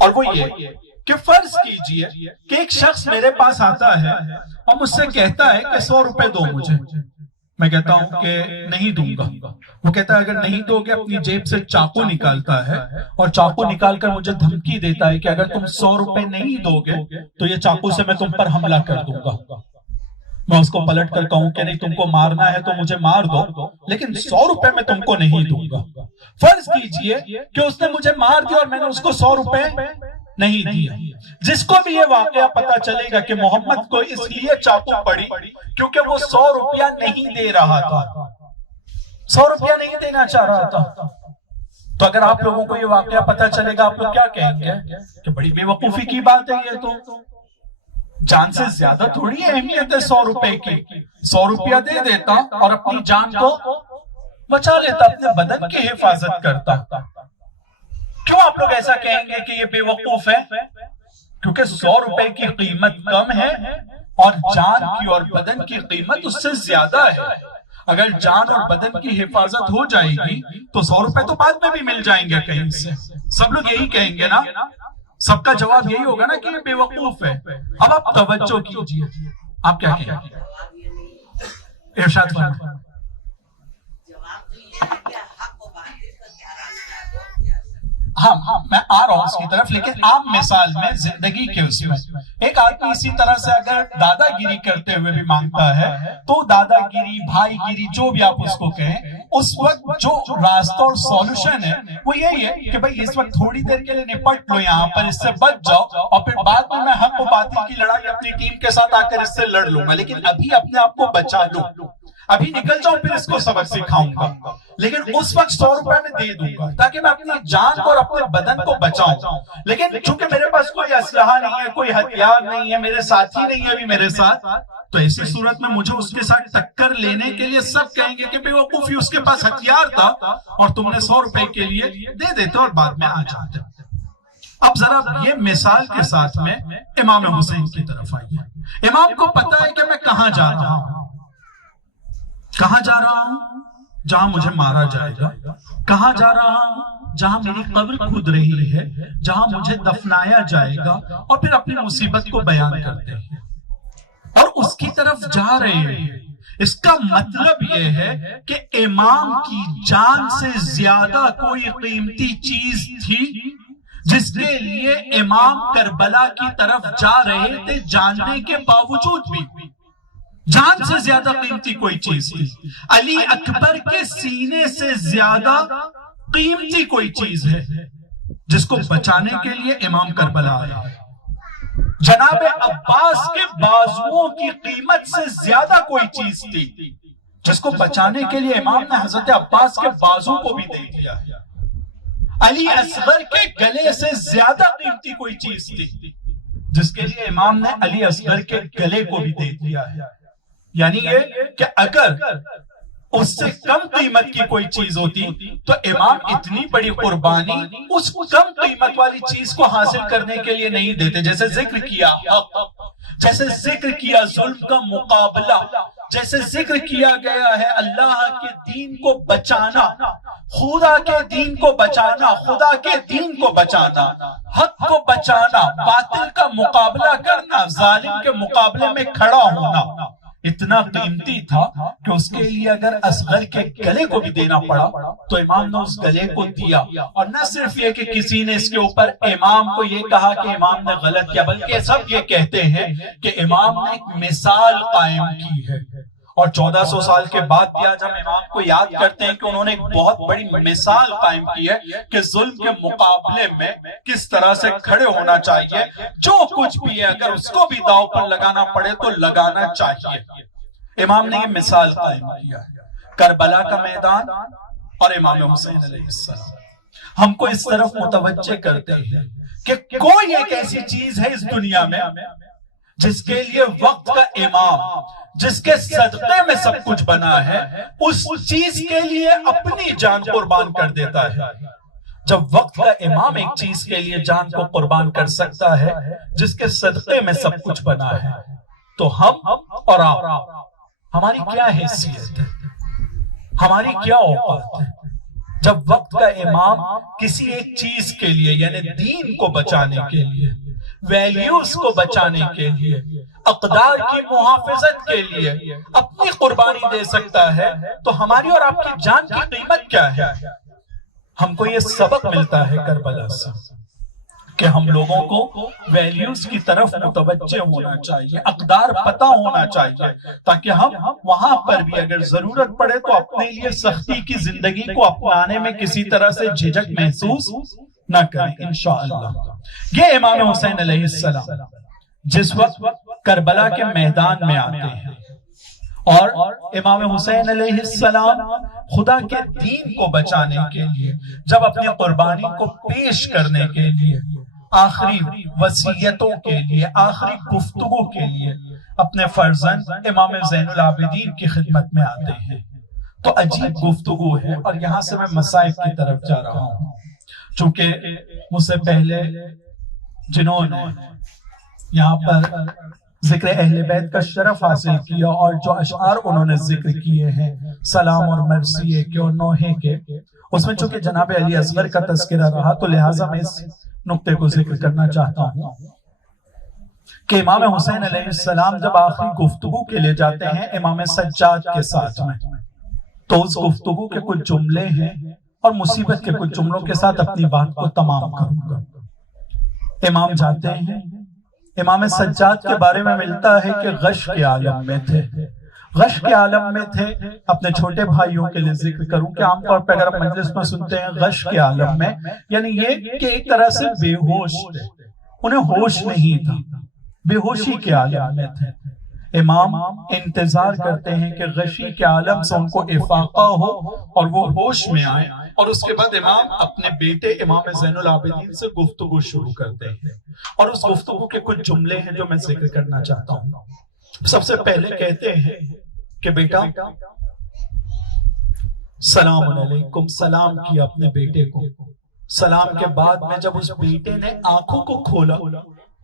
اور وہ یہ کہ فرض کیجئے کہ ایک شخص میرے پاس آتا ہے اور مجھ سے کہتا ہے کہ 100 روپے دو مجھے. میں کہتا ہوں کہ نہیں دوں گا. وہ کہتا ہے اگر نہیں دو گے، اپنی جیب سے چاقو نکالتا ہے اور چاقو نکال کر مجھے دھمکی دیتا ہے کہ اگر تم 100 روپے نہیں دو گے تو یہ چاقو سے میں تم پر حملہ کر دوں گا. میں اس کو پلٹ کر کہوں کہ نہیں، تم کو مارنا ہے تو مجھے مار دو، لیکن 100 روپے میں تم کو نہیں دوں گا. فرض کیجئے کہ اس نے مجھے مار دیا اور میں نے اس کو 100 روپے نہیں دیا. جس کو بھی یہ واقعہ پتا چلے گا کہ محمد کو اس لیے چاقو پڑی کیونکہ وہ 100 روپیہ نہیں دے رہا تھا، 100 روپیہ نہیں دینا چاہ رہا تھا. تو اگر آپ لوگوں کو یہ واقعہ پتا چلے گا، آپ لوگ کیا کہیں گے کہ بڑی بے وقوفی کی بات ہے، یہ تو جان سے زیادہ تھوڑی اہمیت ہے 100 روپے کی. 100 روپیہ دے دیتا اور اپنی جان کو بچا لیتا، اپنے بدن کی حفاظت کرتا. کیوں آپ لوگ ایسا کہیں گے کہ یہ بے وقوف ہے؟ کیونکہ 100 روپے کی قیمت کم ہے اور جان کی اور بدن کی قیمت اس سے زیادہ ہے. اگر جان اور بدن کی حفاظت ہو جائے گی تو 100 روپے تو بعد میں بھی مل جائیں گے کہیں سے. سب لوگ یہی کہیں گے نا، سب کا جواب یہی ہوگا نا کہ یہ بے وقوف ہے. اب آپ توجہ کیجئے، آپ کیا کہیں گے؟ ارشاد فرمائیں. ہاں میں آ رہا ہوں اس کی طرف، لیکن عام مثال میں زندگی کے اس میں ایک آدمی اسی طرح سے اگر دادا گیری کرتے ہوئے بھی مانگتا ہے تو دادا گیری، بھائی گیری، جو بھی آپ اس کو کہیں، اس وقت جو راستہ اور سولوشن ہے وہ یہی ہے کہ بھئی اس وقت تھوڑی دیر کے لیے نپٹ لو یہاں پر، اس سے بچ جاؤ، اور پھر بعد میں حق و باطل کی لڑائی اپنی ٹیم کے ساتھ آ کر اس سے لڑ لوں گا، لیکن ابھی اپنے آپ کو بچا لوں، ابھی نکل جاؤں پھر اس کو سبق سکھاؤں گا. لیکن اس وقت 100 روپے میں دے دوں گا تاکہ میں اپنی جان کو اور اپنے بدن کو بچاؤں. لیکن چونکہ میرے پاس کوئی اسلحہ نہیں ہے، کوئی ہتھیار نہیں ہے، میرے ساتھی نہیں ہے ابھی میرے ساتھ، تو ایسی صورت میں مجھے اس کے ساتھ ٹکر لینے کے لیے سب کہیں گے کہ بے وقوفی، اس کے پاس ہتھیار تھا اور تم نے 100 روپے کے لیے دے دیتے اور بعد میں آ جاتے. اب ذرا یہ مثال کے ساتھ میں امام حسین کی طرف آئیے. امام کو پتا ہے کہ میں کہاں جا رہا ہوں، کہاں جا رہا ہوں؟ جہاں مجھے مارا جائے گا. کہاں جا رہا ہوں؟ جہاں میری قبر کھود رہی ہے، جہاں مجھے دفنایا جائے گا، اور پھر اپنی مصیبت کو بیان کرتے ہیں اور اس کی طرف جا رہے ہیں. اس کا مطلب یہ ہے کہ امام کی جان سے زیادہ کوئی قیمتی چیز تھی جس کے لیے امام کربلا کی طرف جا رہے تھے، جاننے کے باوجود بھی جان سے زیادہ قیمتی کوئی چیز تھی. علی اکبر کے سینے سے زیادہ قیمتی کوئی چیز ہے جس کو بچانے کے لیے امام کربلا آئے. جناب عباس کے بازوؤں کی قیمت سے زیادہ کوئی چیز تھی جس کو بچانے کے لیے امام نے حضرت عباس کے بازو کو بھی دے دیا. علی اصغر کے گلے سے زیادہ قیمتی کوئی چیز تھی جس کے لیے امام نے علی اصغر کے گلے کو بھی دے دیا ہے. یعنی یہ کہ اگر اس سے کم قیمت کی کوئی چیز ہوتی تو امام اتنی بڑی قربانی اس کم قیمت والی چیز کو حاصل کرنے کے لیے نہیں دیتے. جیسے ذکر کیا حق، جیسے ذکر کیا ظلم کا مقابلہ، جیسے ذکر کیا گیا ہے اللہ کے دین کو بچانا. خدا کے دین کو بچانا، خدا کے دین کو بچانا، حق کو بچانا، باطل کا مقابلہ کرنا، ظالم کے مقابلے میں کھڑا ہونا اتنا قیمتی تھا کہ اس کے لیے اگر اصغر کے گلے کو بھی دینا پڑا تو امام نے اس گلے کو دیا۔ اور نہ صرف یہ کہ کسی نے اس کے اوپر امام کو یہ کہا کہ امام نے غلط کیا، بلکہ سب یہ کہتے ہیں کہ امام نے ایک مثال قائم کی ہے۔ اور 1400 سال کے بعد بھی آج ہم امام کو یاد کرتے ہیں کہ انہوں نے ایک بہت بڑی مثال قائم کی ہے کہ ظلم کے مقابلے میں کس طرح سے کھڑے ہونا چاہیے، جو کچھ بھی ہے اگر اس کو بھی داؤ پر لگانا پڑے تو لگانا چاہیے۔ امام نے یہ مثال قائم کیا ہے، کربلا کا میدان اور امام حسین علیہ السلام ہم کو اس طرف متوجہ کرتے ہیں کہ کوئی ایک ایسی چیز ہے اس دنیا میں جس کے لیے وقت کا امام، جس کے صدقے میں سب کچھ بنا ہے، اس چیز کے لیے اپنی جان قربان کر دیتا ہے۔ جب وقت کا امام ایک چیز کے لیے جان کو قربان کر سکتا ہے جس کے صدقے میں سب کچھ بنا ہے، تو ہم اور آپ، ہماری کیا حیثیت ہے، ہماری کیا اوقات ہے؟ جب وقت کا امام کسی ایک چیز کے لیے، یعنی دین کو بچانے کے لیے، ویلیوز کو بچانے کے لیے، اقدار کی محافظت کے لیے اپنی قربانی دے سکتا ہے تو ہماری اور آپ کی جان کی قیمت کیا ہے؟ ہم کو یہ سبق ملتا ہے کربلا سے کہ ہم لوگوں کو ویلیوز کی طرف متوجہ ہونا چاہیے، اقدار پتہ ہونا چاہیے، تاکہ ہم وہاں پر بھی اگر ضرورت پڑے تو اپنے لیے سختی کی زندگی کو اپنانے میں کسی طرح سے جھجک محسوس نہ کریں انشاءاللہ۔ یہ امام حسین علیہ السلام جس وقت کربلا کے میدان میں آتے ہیں اور امام حسین علیہ السلام خدا کے دین کو بچانے کے لیے، جب اپنی قربانی کو پیش کرنے کے لیے، آخری وصیتوں کے لیے، آخری گفتگو کے لیے اپنے فرزند امام زین العابدین کی خدمت میں آتے ہیں، تو عجیب گفتگو ہے۔ اور یہاں سے میں مصائب کی طرف جا رہا ہوں، چونکہ مجھ سے پہلے جنہوں نے یہاں پر ذکر اہل بیت کا شرف حاصل کیا اور جو اشعار انہوں نے ذکر کیے ہیں سلام اور مرثیے کے اور نوحے کے، اس میں چونکہ جناب علی اصغر کا تذکرہ رہا تو لہٰذا میں اس نقطے کو ذکر کرنا چاہتا ہوں کہ امام حسین علیہ السلام جب آخری گفتگو کے لیے جاتے ہیں امام سجاد کے ساتھ میں، تو اس گفتگو کے کچھ جملے ہیں اور مصیبت کے کچھ جملوں کے ساتھ اپنی بات کو تمام کروں گا۔ امام جاتے ہیں، امام سجاد کے بارے میں ملتا ہے کہ غش کے عالم میں تھے، غش کے عالم میں تھے۔ اپنے چھوٹے بھائیوں کے لیے ذکر کروں کہ عام طور پہ اگر مجلس میں سنتے ہیں غش کے عالم میں، یعنی یہ کہ ایک طرح سے بے ہوش تھے، انہیں ہوش نہیں تھا، بے ہوشی کے عالم میں تھے۔ امام انتظار کرتے ہیں کہ غشی کے عالم سے ان کو افاقہ ہو اور وہ ہوش میں آئے، اور اس کے بعد امام اپنے بیٹے امام زین العابدین سے گفتگو شروع کرتے ہیں۔ اور اس گفتگو کے کچھ جملے ہیں جو میں ذکر کرنا چاہتا ہوں۔ سب سے پہلے کہتے ہیں کہ بیٹا سلام علیکم، سلام کیا اپنے بیٹے کو۔ سلام کے بعد میں جب اس بیٹے نے آنکھوں کو کھولا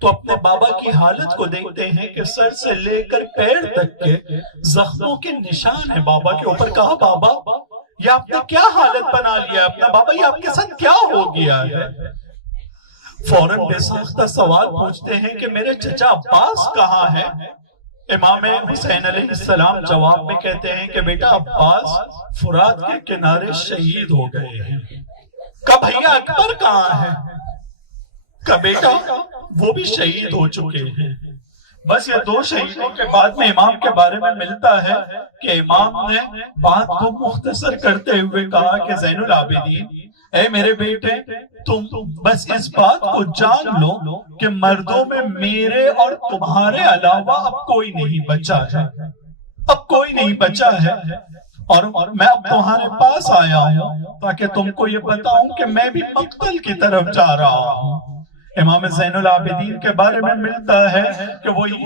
تو اپنے بابا کی حالت کو دیکھتے ہیں کہ سر سے لے کر پیر تک کے زخموں کے نشان ہیں بابا کے اوپر۔ کہا بابا یہ آپ نے کیا حالت بنا لیا اپنا، بابا یہ آپ کے ساتھ کیا ہو گیا ہے؟ فوراً بے ساختہ سوال پوچھتے ہیں کہ میرے چچا عباس کہاں ہے؟ امام حسین علیہ السلام جواب میں کہتے ہیں کہ بیٹا عباس فرات کے کنارے شہید ہو گئے ہیں۔ کہ بھیا اکبر کہاں ہے؟ کہ بیٹا وہ بھی شہید ہو چکے ہیں۔ بس یہ دو شہیدوں کے بعد میں امام کے بارے میں ملتا ہے کہ امام نے بات کو مختصر کرتے ہوئے کہا کہ زین العابدین اے میرے بیٹے، تم بس اس بات کو جان لو کہ مردوں میں میرے اور تمہارے علاوہ اب کوئی نہیں بچا ہے، اب کوئی نہیں بچا ہے، اور میں اب تمہارے پاس آیا ہوں تاکہ تم کو یہ بتاؤں کہ میں بھی مقتل کی طرف جا رہا ہوں۔ امام زین العابدین کے بارے میں ملتا ہے کہ وہی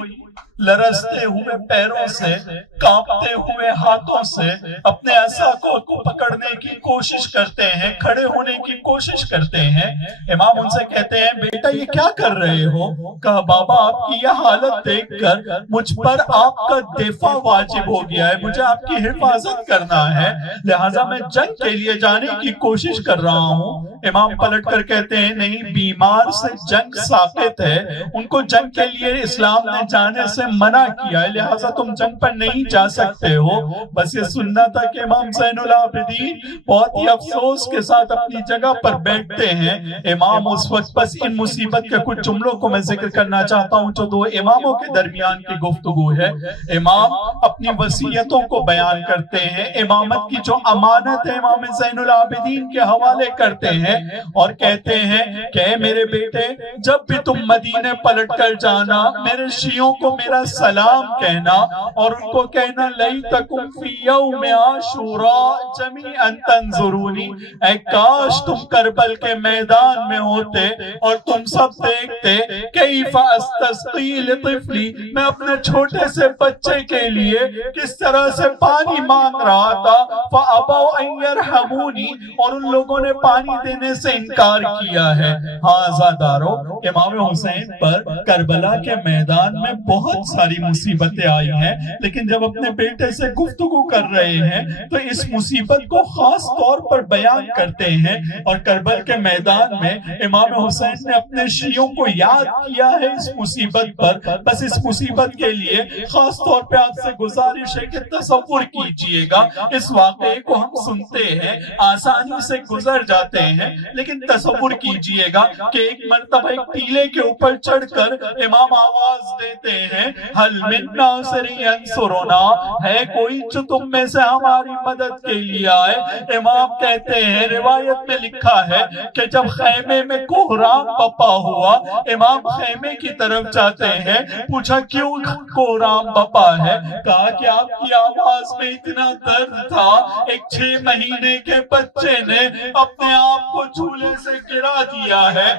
لرزتے ہوئے پیروں سے، کانپتے ہوئے ہاتھوں سے اپنے عصا کو پکڑنے کی کوشش کرتے ہیں، کھڑے ہونے کی کوشش کرتے ہیں۔ امام ان سے کہتے ہیں بیٹا یہ کیا کر رہے ہو؟ کہا بابا آپ کی یہ حالت دیکھ کر مجھ پر آپ کا دفاع واجب ہو گیا ہے، مجھے آپ کی حفاظت کرنا ہے، لہٰذا میں جنگ کے لیے جانے کی کوشش کر رہا ہوں۔ امام پلٹ کر کہتے ہیں نہیں، بیمار سے جنگ ساقط ہے، ان کو جنگ کے لیے اسلام نے جانے سے منع کیا ہے، لہٰذا تم جنگ پر نہیں جا سکتے ہو۔ بس یہ سننا تھا کہ امام زین العابدین بہت ہی افسوس کے ساتھ اپنی جگہ پر بیٹھتے ہیں۔ امام اس وقت بس ان مصیبت کے کچھ جملوں کو میں ذکر کرنا چاہتا ہوں جو دو اماموں کے درمیان کی گفتگو ہے۔ امام اپنی وصیتوں کو بیان کرتے ہیں، امامت کی جو امانت ہے امام زین العابدین کے حوالے کرتے ہیں اور کہتے ہیں کہ اے میرے بیٹے جب بھی تم مدینے پلٹ کر جانا میرے شیعوں کو میرا سلام کہنا اور ان کو کہنا لیتکم فی یوم عاشوراء جمیعا تنظرونی، اے کاش تم کربل کے میدان میں ہوتے اور تم سب دیکھتے کیف استسقی لطفلی، میں اپنے چھوٹے سے بچے کے لیے کس طرح سے پانی مانگ رہا تھا، فابوا ان یرحمونی، اور ان لوگوں نے پانی دینے سے انکار کیا ہے۔ ہاں زادارو، امام حسین پر کربلا کے میدان میں بہت ساری مصیبتیں آئی ہیں، لیکن جب اپنے بیٹے سے گفتگو کر رہے ہیں تو اس مصیبت کو خاص طور پر بیان کرتے ہیں، اور کربل کے میدان میں امام حسین نے اپنے شیعوں کو یاد کیا ہے اس مصیبت پر۔ بس اس مصیبت کے لیے خاص طور پہ آپ سے گزارش ہے کہ تصور کیجئے گا، اس واقعے کو ہم سنتے ہیں آسانی سے گزر جاتے ہیں، لیکن تصور کیجئے گا کہ ایک مرتبہ ایک ٹیلے کے اوپر چڑھ کر امام آواز دیتے ہیں حل من ناصر ینصرنا، ہے کوئی جو تم میں سے ہماری مدد کے لیے آئے؟ امام کہتے ہیں روایت میں لکھا ہے کہ جب خیمے میں کوہرام بپا ہوا، امام خیمے کی طرف جاتے ہیں، پوچھا کیوں کوہرام بپا ہے؟ کہا کہ آپ کی آواز میں اتنا درد تھا، ایک 6 مہینے کے بچے نے اپنے آپ کو جھولے سے گرا دیا ہے۔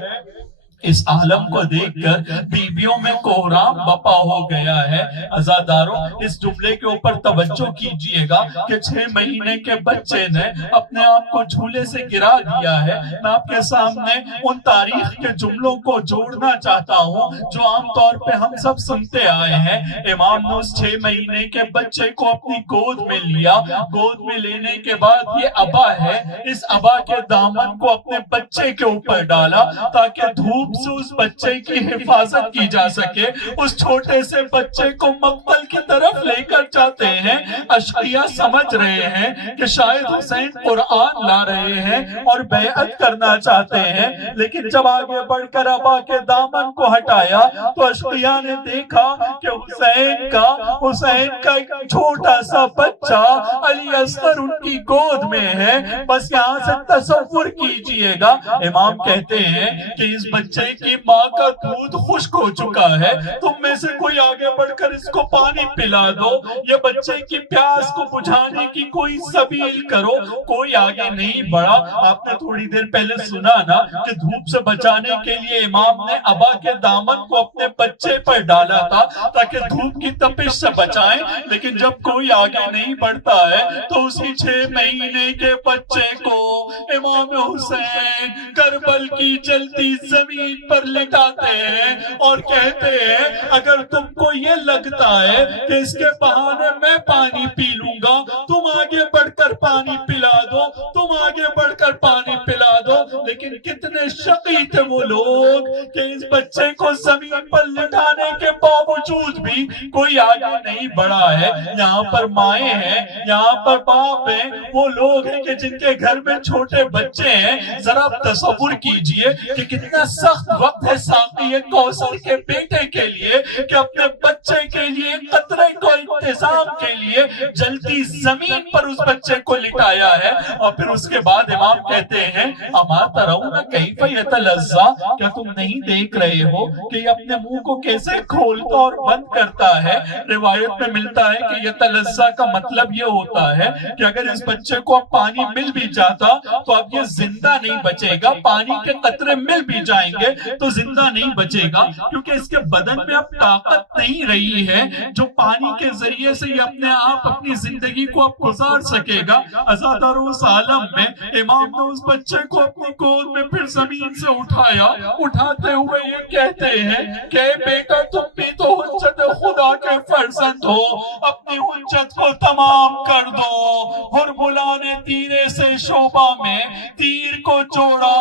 اس عالم کو دیکھ کر بیویوں میں کوہرام بپا ہو گیا ہے۔ عزاداروں اس جملے کے اوپر توجہ کیجئے گا کہ 6 مہینے کے بچے نے اپنے آپ کو جھولے سے گرا دیا ہے۔ میں آپ کے سامنے ان تاریخ کے جملوں کو جوڑنا چاہتا ہوں جو عام طور پہ ہم سب سنتے آئے ہیں۔ امام نے اس 6 مہینے کے بچے کو اپنی گود میں لیا، گود میں لینے کے بعد یہ ابا ہے، اس ابا کے دامن کو اپنے بچے کے اوپر ڈالا تاکہ دھوپ سے اس بچے کی حفاظت کی جا سکے۔ اس چھوٹے سے بچے کو مقتل کی طرف لے کر جاتے ہیں۔ اشقیاء سمجھ رہے ہیں کہ شاید حسین قرآن لا رہے ہیں اور بیعت کرنا چاہتے ہیں، لیکن جب آگے بڑھ کر ابا کے دامن کو ہٹایا تو اشقیاء نے دیکھا کہ حسین کا ایک چھوٹا سا بچہ علی اصغر ان کی گود میں ہے۔ بس یہاں سے تصور کیجئے گا، امام کہتے ہیں کہ اس بچے کی ماں کا دودھ خشک ہو چکا ہے، تم میں سے کوئی آگے بڑھ کر اس کو پانی پلا دو، یہ بچے کی پیاس کو بجھانے کی کوئی سبیل کرو۔ کوئی آگے نہیں بڑھا۔ آپ نے تھوڑی دیر پہلے سنا نا کہ دھوپ سے بچانے کے لیے امام نے ابا کے دامن کو اپنے بچے پر ڈالا تھا تاکہ دھوپ کی تپش سے بچائیں، لیکن جب کوئی آگے نہیں بڑھتا ہے تو اسی 6 مہینے کے بچے کو امام حسین کربل کی جلتی زمین پر لٹاتے ہیں اور کہتے ہیں اگر تم کو یہ لگتا ہے کہ اس کے بہانے میں پانی پی لوں گا، تم آگے بڑھ کر پانی پلا دو، تم آگے بڑھ کر پانی پلا دو۔ لیکن کتنے شقی تھے وہ لوگ کہ اس بچے کو زمین پر لٹانے کے باوجود بھی کوئی آگے نہیں بڑھا ہے۔ یہاں پر مائیں ہیں، یہاں پر باپ ہیں، وہ لوگ ہیں کہ جن کے گھر میں چھوٹے بچے ہیں۔ ذرا تصور کیجئے کہ کتنا سخت وقت ہے ساقی کوثر کے بیٹے کے لیے کہ اپنے بچے کے لیے قطرے کو انتظام کے لیے جلتی زمین پر اس بچے کو لٹایا ہے۔ اور پھر اس کے بعد امام کہتے ہیں اما ترى ترون کیف یتلذا، کیا تم نہیں دیکھ رہے ہو کہ یہ اپنے منہ کو کیسے کھولتا اور بند کرتا ہے؟ روایت میں ملتا ہے کہ یتلذا کا مطلب یہ ہوتا ہے کہ اگر اس بچے کو اب پانی مل بھی جاتا تو اب یہ زندہ نہیں بچے گا، پانی کے قطرے مل بھی جائیں گے تو زندہ نہیں بچے گا، کیونکہ اس کے بدن میں اب طاقت نہیں رہی ہے جو پانی کے ذریعے سے یہ اپنے آپ اپنی زندگی کو اب گزار سکے گا۔ ازادار اس عالم میں امام نے اس بچے کو اپنی گود میں پھر زمین سے اٹھایا، اٹھاتے ہوئے یہ کہتے ہیں کہ بیٹا تم بھی تو حجت خدا کے فرزند ہو، اپنی حجت کو تمام کر دو۔ ہرملا نے تیرے سے شعبہ میں تیر کو جوڑا،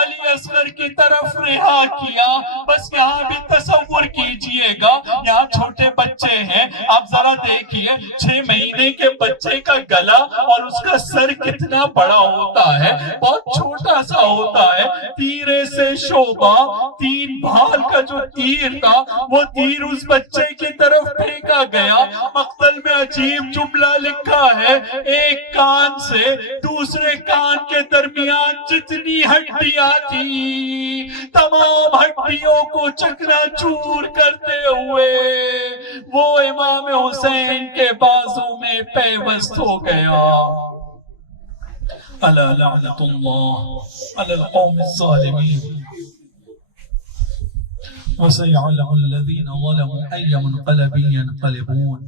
علی اصغر کی طرف رہا کیا۔ بس یہاں بھی تصور کیجئے گا، یہاں چھوٹے بچے ہیں، آپ ذرا دیکھیے 6 مہینے کے بچے کا گلا اور اس کا سر کتنا بڑا ہوتا ہے، بہت چھوٹا سا ہوتا ہے۔ تیرے سے شعبہ، 3 بھال کا جو تیر تھا وہ تیر اس بچے کی طرف پھینکا گیا۔ مقتل میں عجیب جملہ لکھا ہے، ایک کان سے دوسرے کان کے درمیان جتنی ہڈیاں تھی تمام ہڈیوں کو چکنا چور کرتے ہوئے وہ امام حسین کے بازو میں پیوست ہو گیا۔ الا لعنت اللہ علی القوم الظالمین وسيعلم الذين ظلموا أي منقلب ينقلبون۔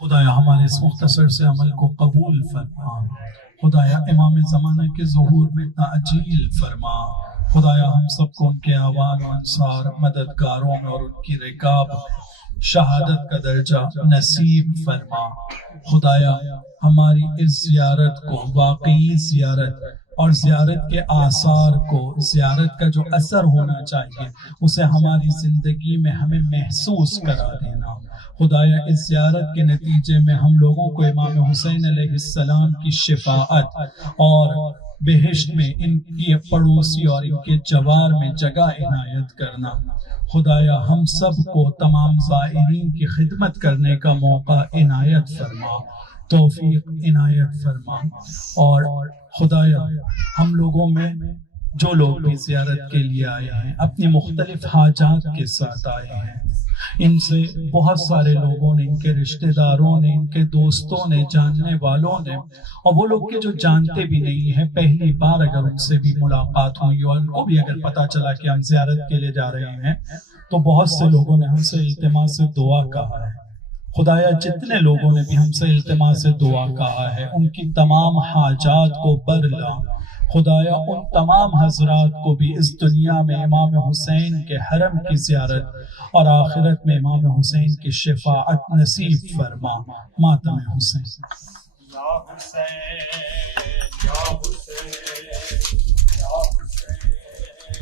خدایا ہمارے اس مختصر سے عمل کو قبول فرما، خدایا امام زمانہ کے ظہور میں تعجیل فرما، خدایا ہم سب کو ان کے آوان و انصار مددگاروں میں اور ان کی رکاب شہادت کا درجہ نصیب فرما۔ خدایا ہماری اس زیارت کو واقعی زیارت اور زیارت کے آثار کو، زیارت کا جو اثر ہونا چاہیے اسے ہماری زندگی میں ہمیں محسوس کرا دینا۔ خدایا اس زیارت کے نتیجے میں ہم لوگوں کو امام حسین علیہ السلام کی شفاعت اور بہشت میں ان کی پڑوسی اور ان کے جوار میں جگہ عنایت کرنا۔ خدایا ہم سب کو تمام زائرین کی خدمت کرنے کا موقع عنایت فرما، توفیق عنایت فرما۔ اور خدایا ہم لوگوں میں جو لوگ بھی زیارت کے لیے آئے ہیں اپنی مختلف حاجات کے ساتھ آئے ہیں، ان سے بہت سارے لوگوں نے، ان کے رشتہ داروں نے، ان کے دوستوں نے، جاننے والوں نے، اور وہ لوگ کے جو جانتے بھی نہیں ہیں پہلی بار اگر ان سے بھی ملاقات ہوئی اور ان کو بھی اگر پتا چلا کہ ہم زیارت کے لیے جا رہے ہیں تو بہت سے لوگوں نے ہم سے التماس دعا کہا ہے۔ خدایا جتنے لوگوں نے بھی ہم سے التماس دعا کہا ہے ان کی تمام حاجات کو بر لا۔ خدایا ان تمام حضرات کو بھی اس دنیا میں امام حسین کے حرم کی زیارت اور آخرت میں امام حسین کی شفاعت نصیب فرما۔ ماتم حسین۔ یا حسین یا حسین یا حسین یا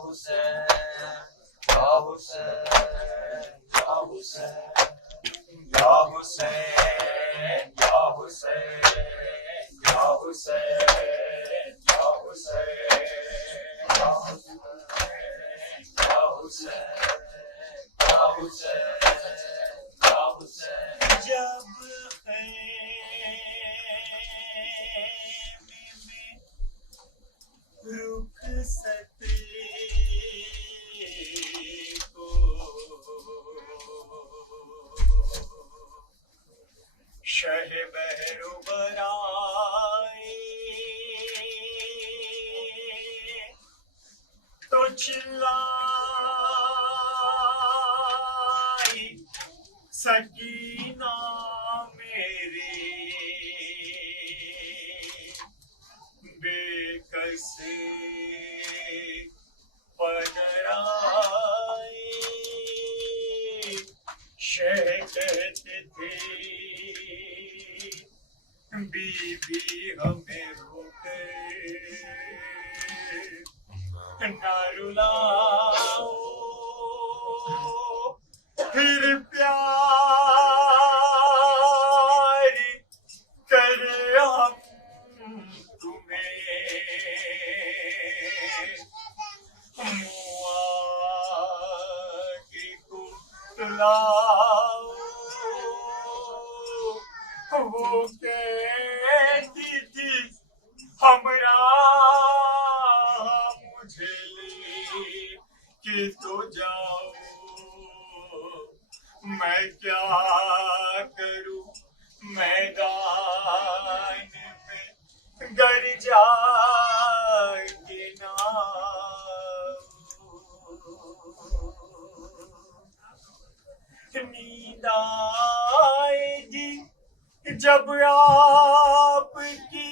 حسین یا حسین سکینہ میری بے کس پدرائی شہ کہتے تھے بی بی ہمیں روکے نہ رلاؤ جائے گی نا نیند آئے گی جب آپ کی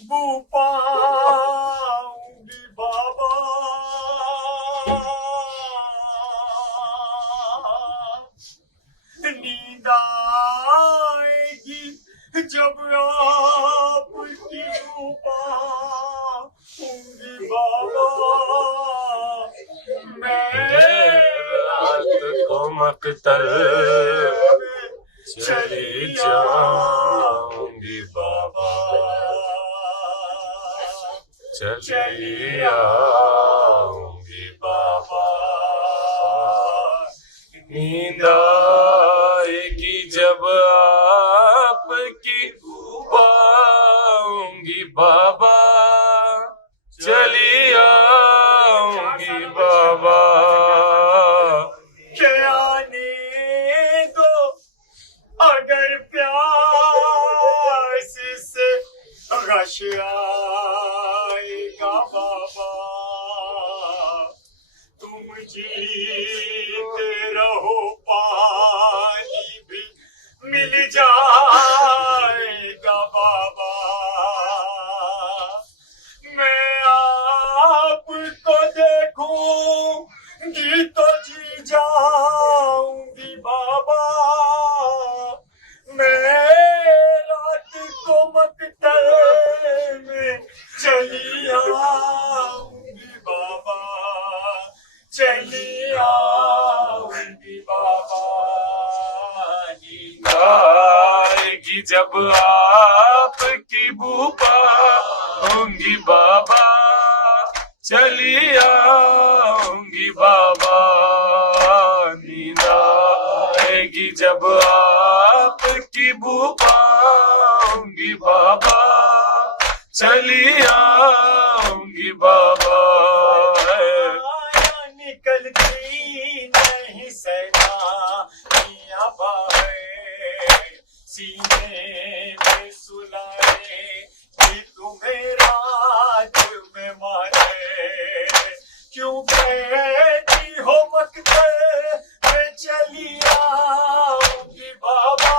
بو پاؤں گی بابا نیند آئے گی جب آپ کی بو پاؤں گی بابا میں رات کو مقتل چلی جاؤں گی بابا چلی آؤں گی بابا نیند آئے گی جب آپ کی پاؤں گی بابا چلی آؤں گی بابا کہ آنے دو اگر پیاس سے غش آئے گا بابا تم جیتے رہو پانی بھی مل جائے گا بابا میں آپ کو دیکھوں گی تو جی جاؤں گی بابا میں رات کو مقتل میں چلی آؤں گی بابا چلی آؤں گی بابا نیند آئے گی جب آپ کی بو پاؤں گی بابا چلی آؤں گی بابا نیند آئے گی جب آپ کی بو پاؤں گی بابا چلی آؤں گی بابا نکلتی نہیں سینا میاں باہر سینے میں سلائے کہ تمہیں رات میں مارے کیوں کہتی ہو مقتل میں چلی آؤں گی بابا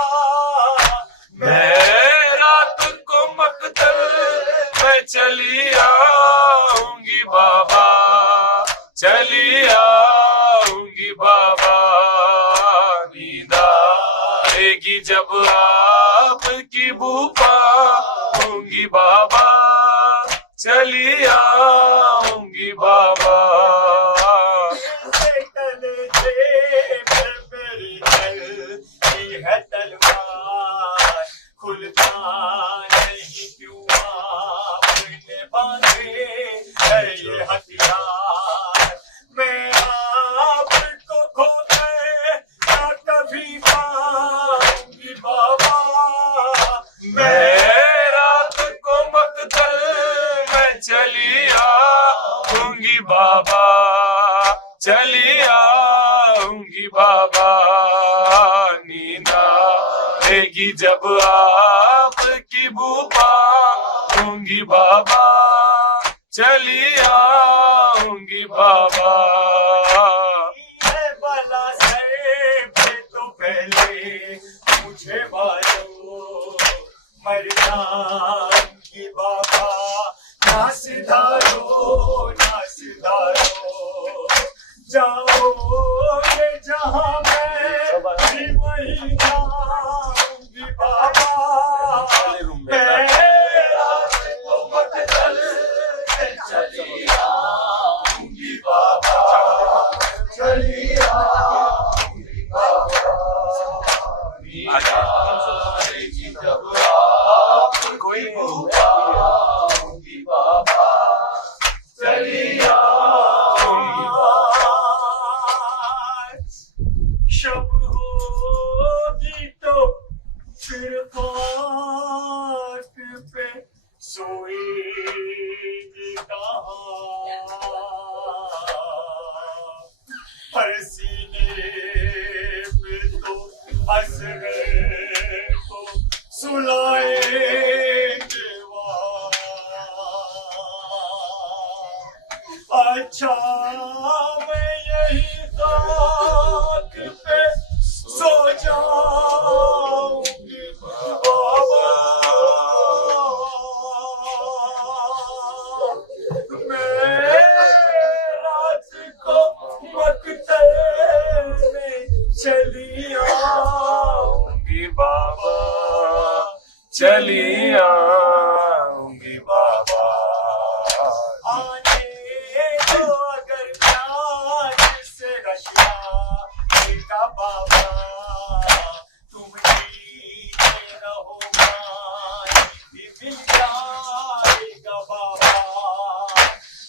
میں رات کو مقتل میں چلی آؤں گی بابا چلی آؤں گی بابا نیند آئے گی جب آپ کی بو پاؤں گی بابا چلی آؤں گی بابا میری دل کی ہے تلوار کھلتا نہیں کیوں آپ نے باندھے ہے یہ ہتھیار میں آپ کو کھو کے نہ کبھی پاؤں گی بابا میں رات کو مقتل میں چلی آؤں گی بابا چلی آؤں گی بابا نیند آئے گی جب آپ کی بو پاؤں گی بابا چلی آؤں گی بابا بلا سے تو پہلے مجھے معلوم مر جاؤں گی بابا نہ سدھارو نہ سدھارو جاؤ گے جہاں میں بھی وہیں جاؤں گی بابا میں رات کو مقتل میں چلی آؤں گی بابا چلی آؤں گی بابا نیند آئے گی جب آپ کی بو پاؤں گی بابا چلی آؤں گی بابا اچھا میں یہی خاک پہ سو جاؤں گی بابا، میں رات کو مقتل میں چلی آؤں گی بابا، چلی آؤں گی بابا، آنے دو اگر پیاج سے رشیا کا بابا، تم جیتے رہو ماں بھی مل جائے گا بابا،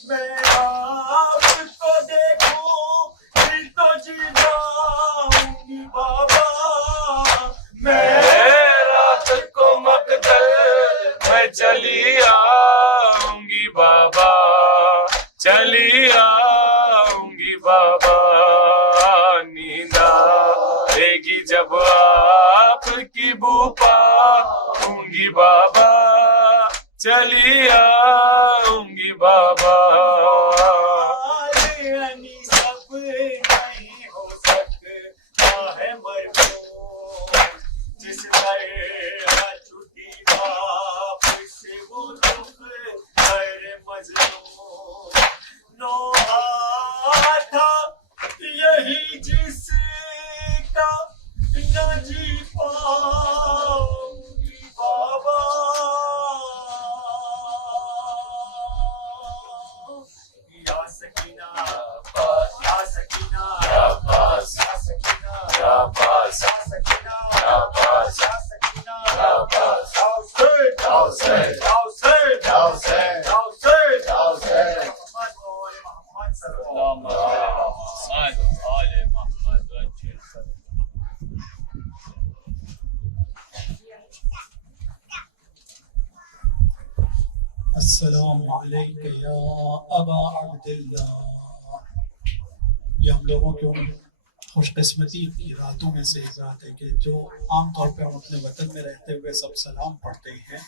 میں آپ کو دیکھوں پھر تو جی جاؤں گی بابا، میں رات کو مقتل میں چلی آؤں گی بابا، چلی آؤں گی بابا، نیند آئے گی جب آپ کی بو پاؤں گی بابا، چلی آؤں گی بابا، یعنی سب نہیں ہو سکتا ہے مرحوم، جس طرح چھٹی باپ سے وہ دکھ غیر مظلوم، نوحہ تھا یہی جس کا نہ جی پاؤں گی بابا، یا سکینہ یا سکینہ یا باس یا سکینہ یا باس یا سکینہ یا باس یا سکینہ یا باس، یا حسین یا حسین یا حسین یا حسین یا حسین، محمد و آل محمد صلی اللہ علیہ وسلم۔ السلام علیکم یا ابا عبداللہ۔ یہ ہم لوگوں کی ان خوش قسمتی کی راتوں میں سے ایک رات ہے کہ جو عام طور پہ ہم اپنے وطن میں رہتے ہوئے سب سلام پڑھتے ہیں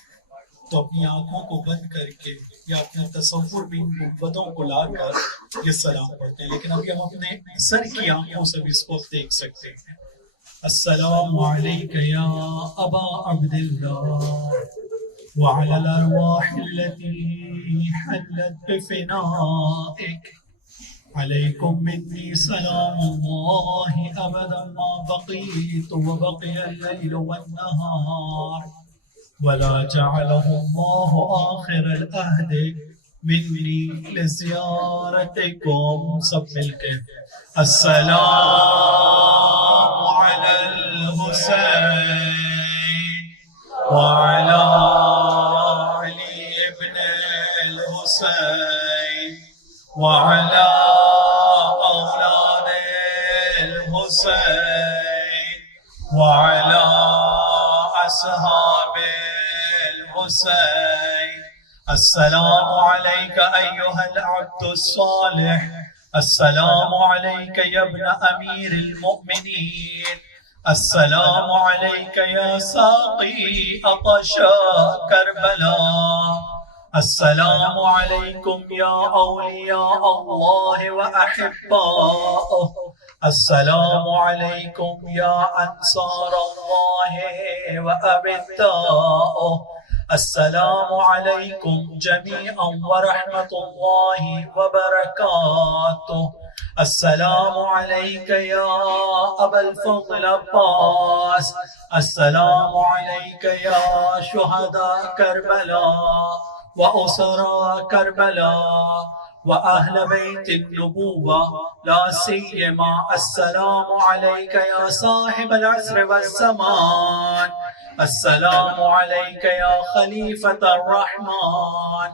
تو اپنی آنکھوں کو بند کر کے یا اپنے تصور میں ان قوتوں کو لا کر یہ سلام پڑھتے ہیں، لیکن ابھی ہم اپنے سر کی آنکھوں سے بھی اس کو دیکھ سکتے ہیں۔ السلام علیکم یا ابا عبداللہ وعلى الأرواح التي حلت بفنائك، عليكم مني سلام الله أبدا ما بقيت وبقي الليل والنهار، ولا جعله الله آخر العهد مني لزيارتكم۔ سب مل کے السلام على الحسين وعلى علي ابن الحسين وعلى أولاد الحسين وعلى أصحاب الحسين۔ السلام عليك أيها العبد الصالح، السلام عليك يا ابن أمير المؤمنين، السلام عليك يا ساقي عطشاء كربلاء، السلام عليكم يا أولياء الله وأحباؤه، السلام عليكم يا أنصار الله وأبداؤه، السلام عليكم جميعا ورحمة الله وبركاته، السلام عليك يا أبا الفضل عباس، السلام عليك يا شهداء كربلاء وأسراء كربلاء وأهل بيت النبوة، لا سيما السلام عليك يا صاحب العصر والزمان، السلام عليك يا خليفة الرحمن،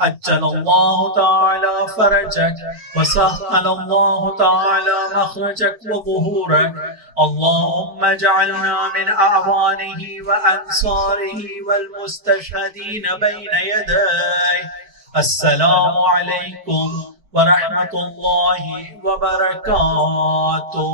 عجل الله تعالى فرجك وسهل الله تعالى مخرجك وظهورك، اللهم اجعلنا من أعوانه وأنصاره والمستشهدين بين يديه۔ السلام عليكم ورحمة الله وبركاته۔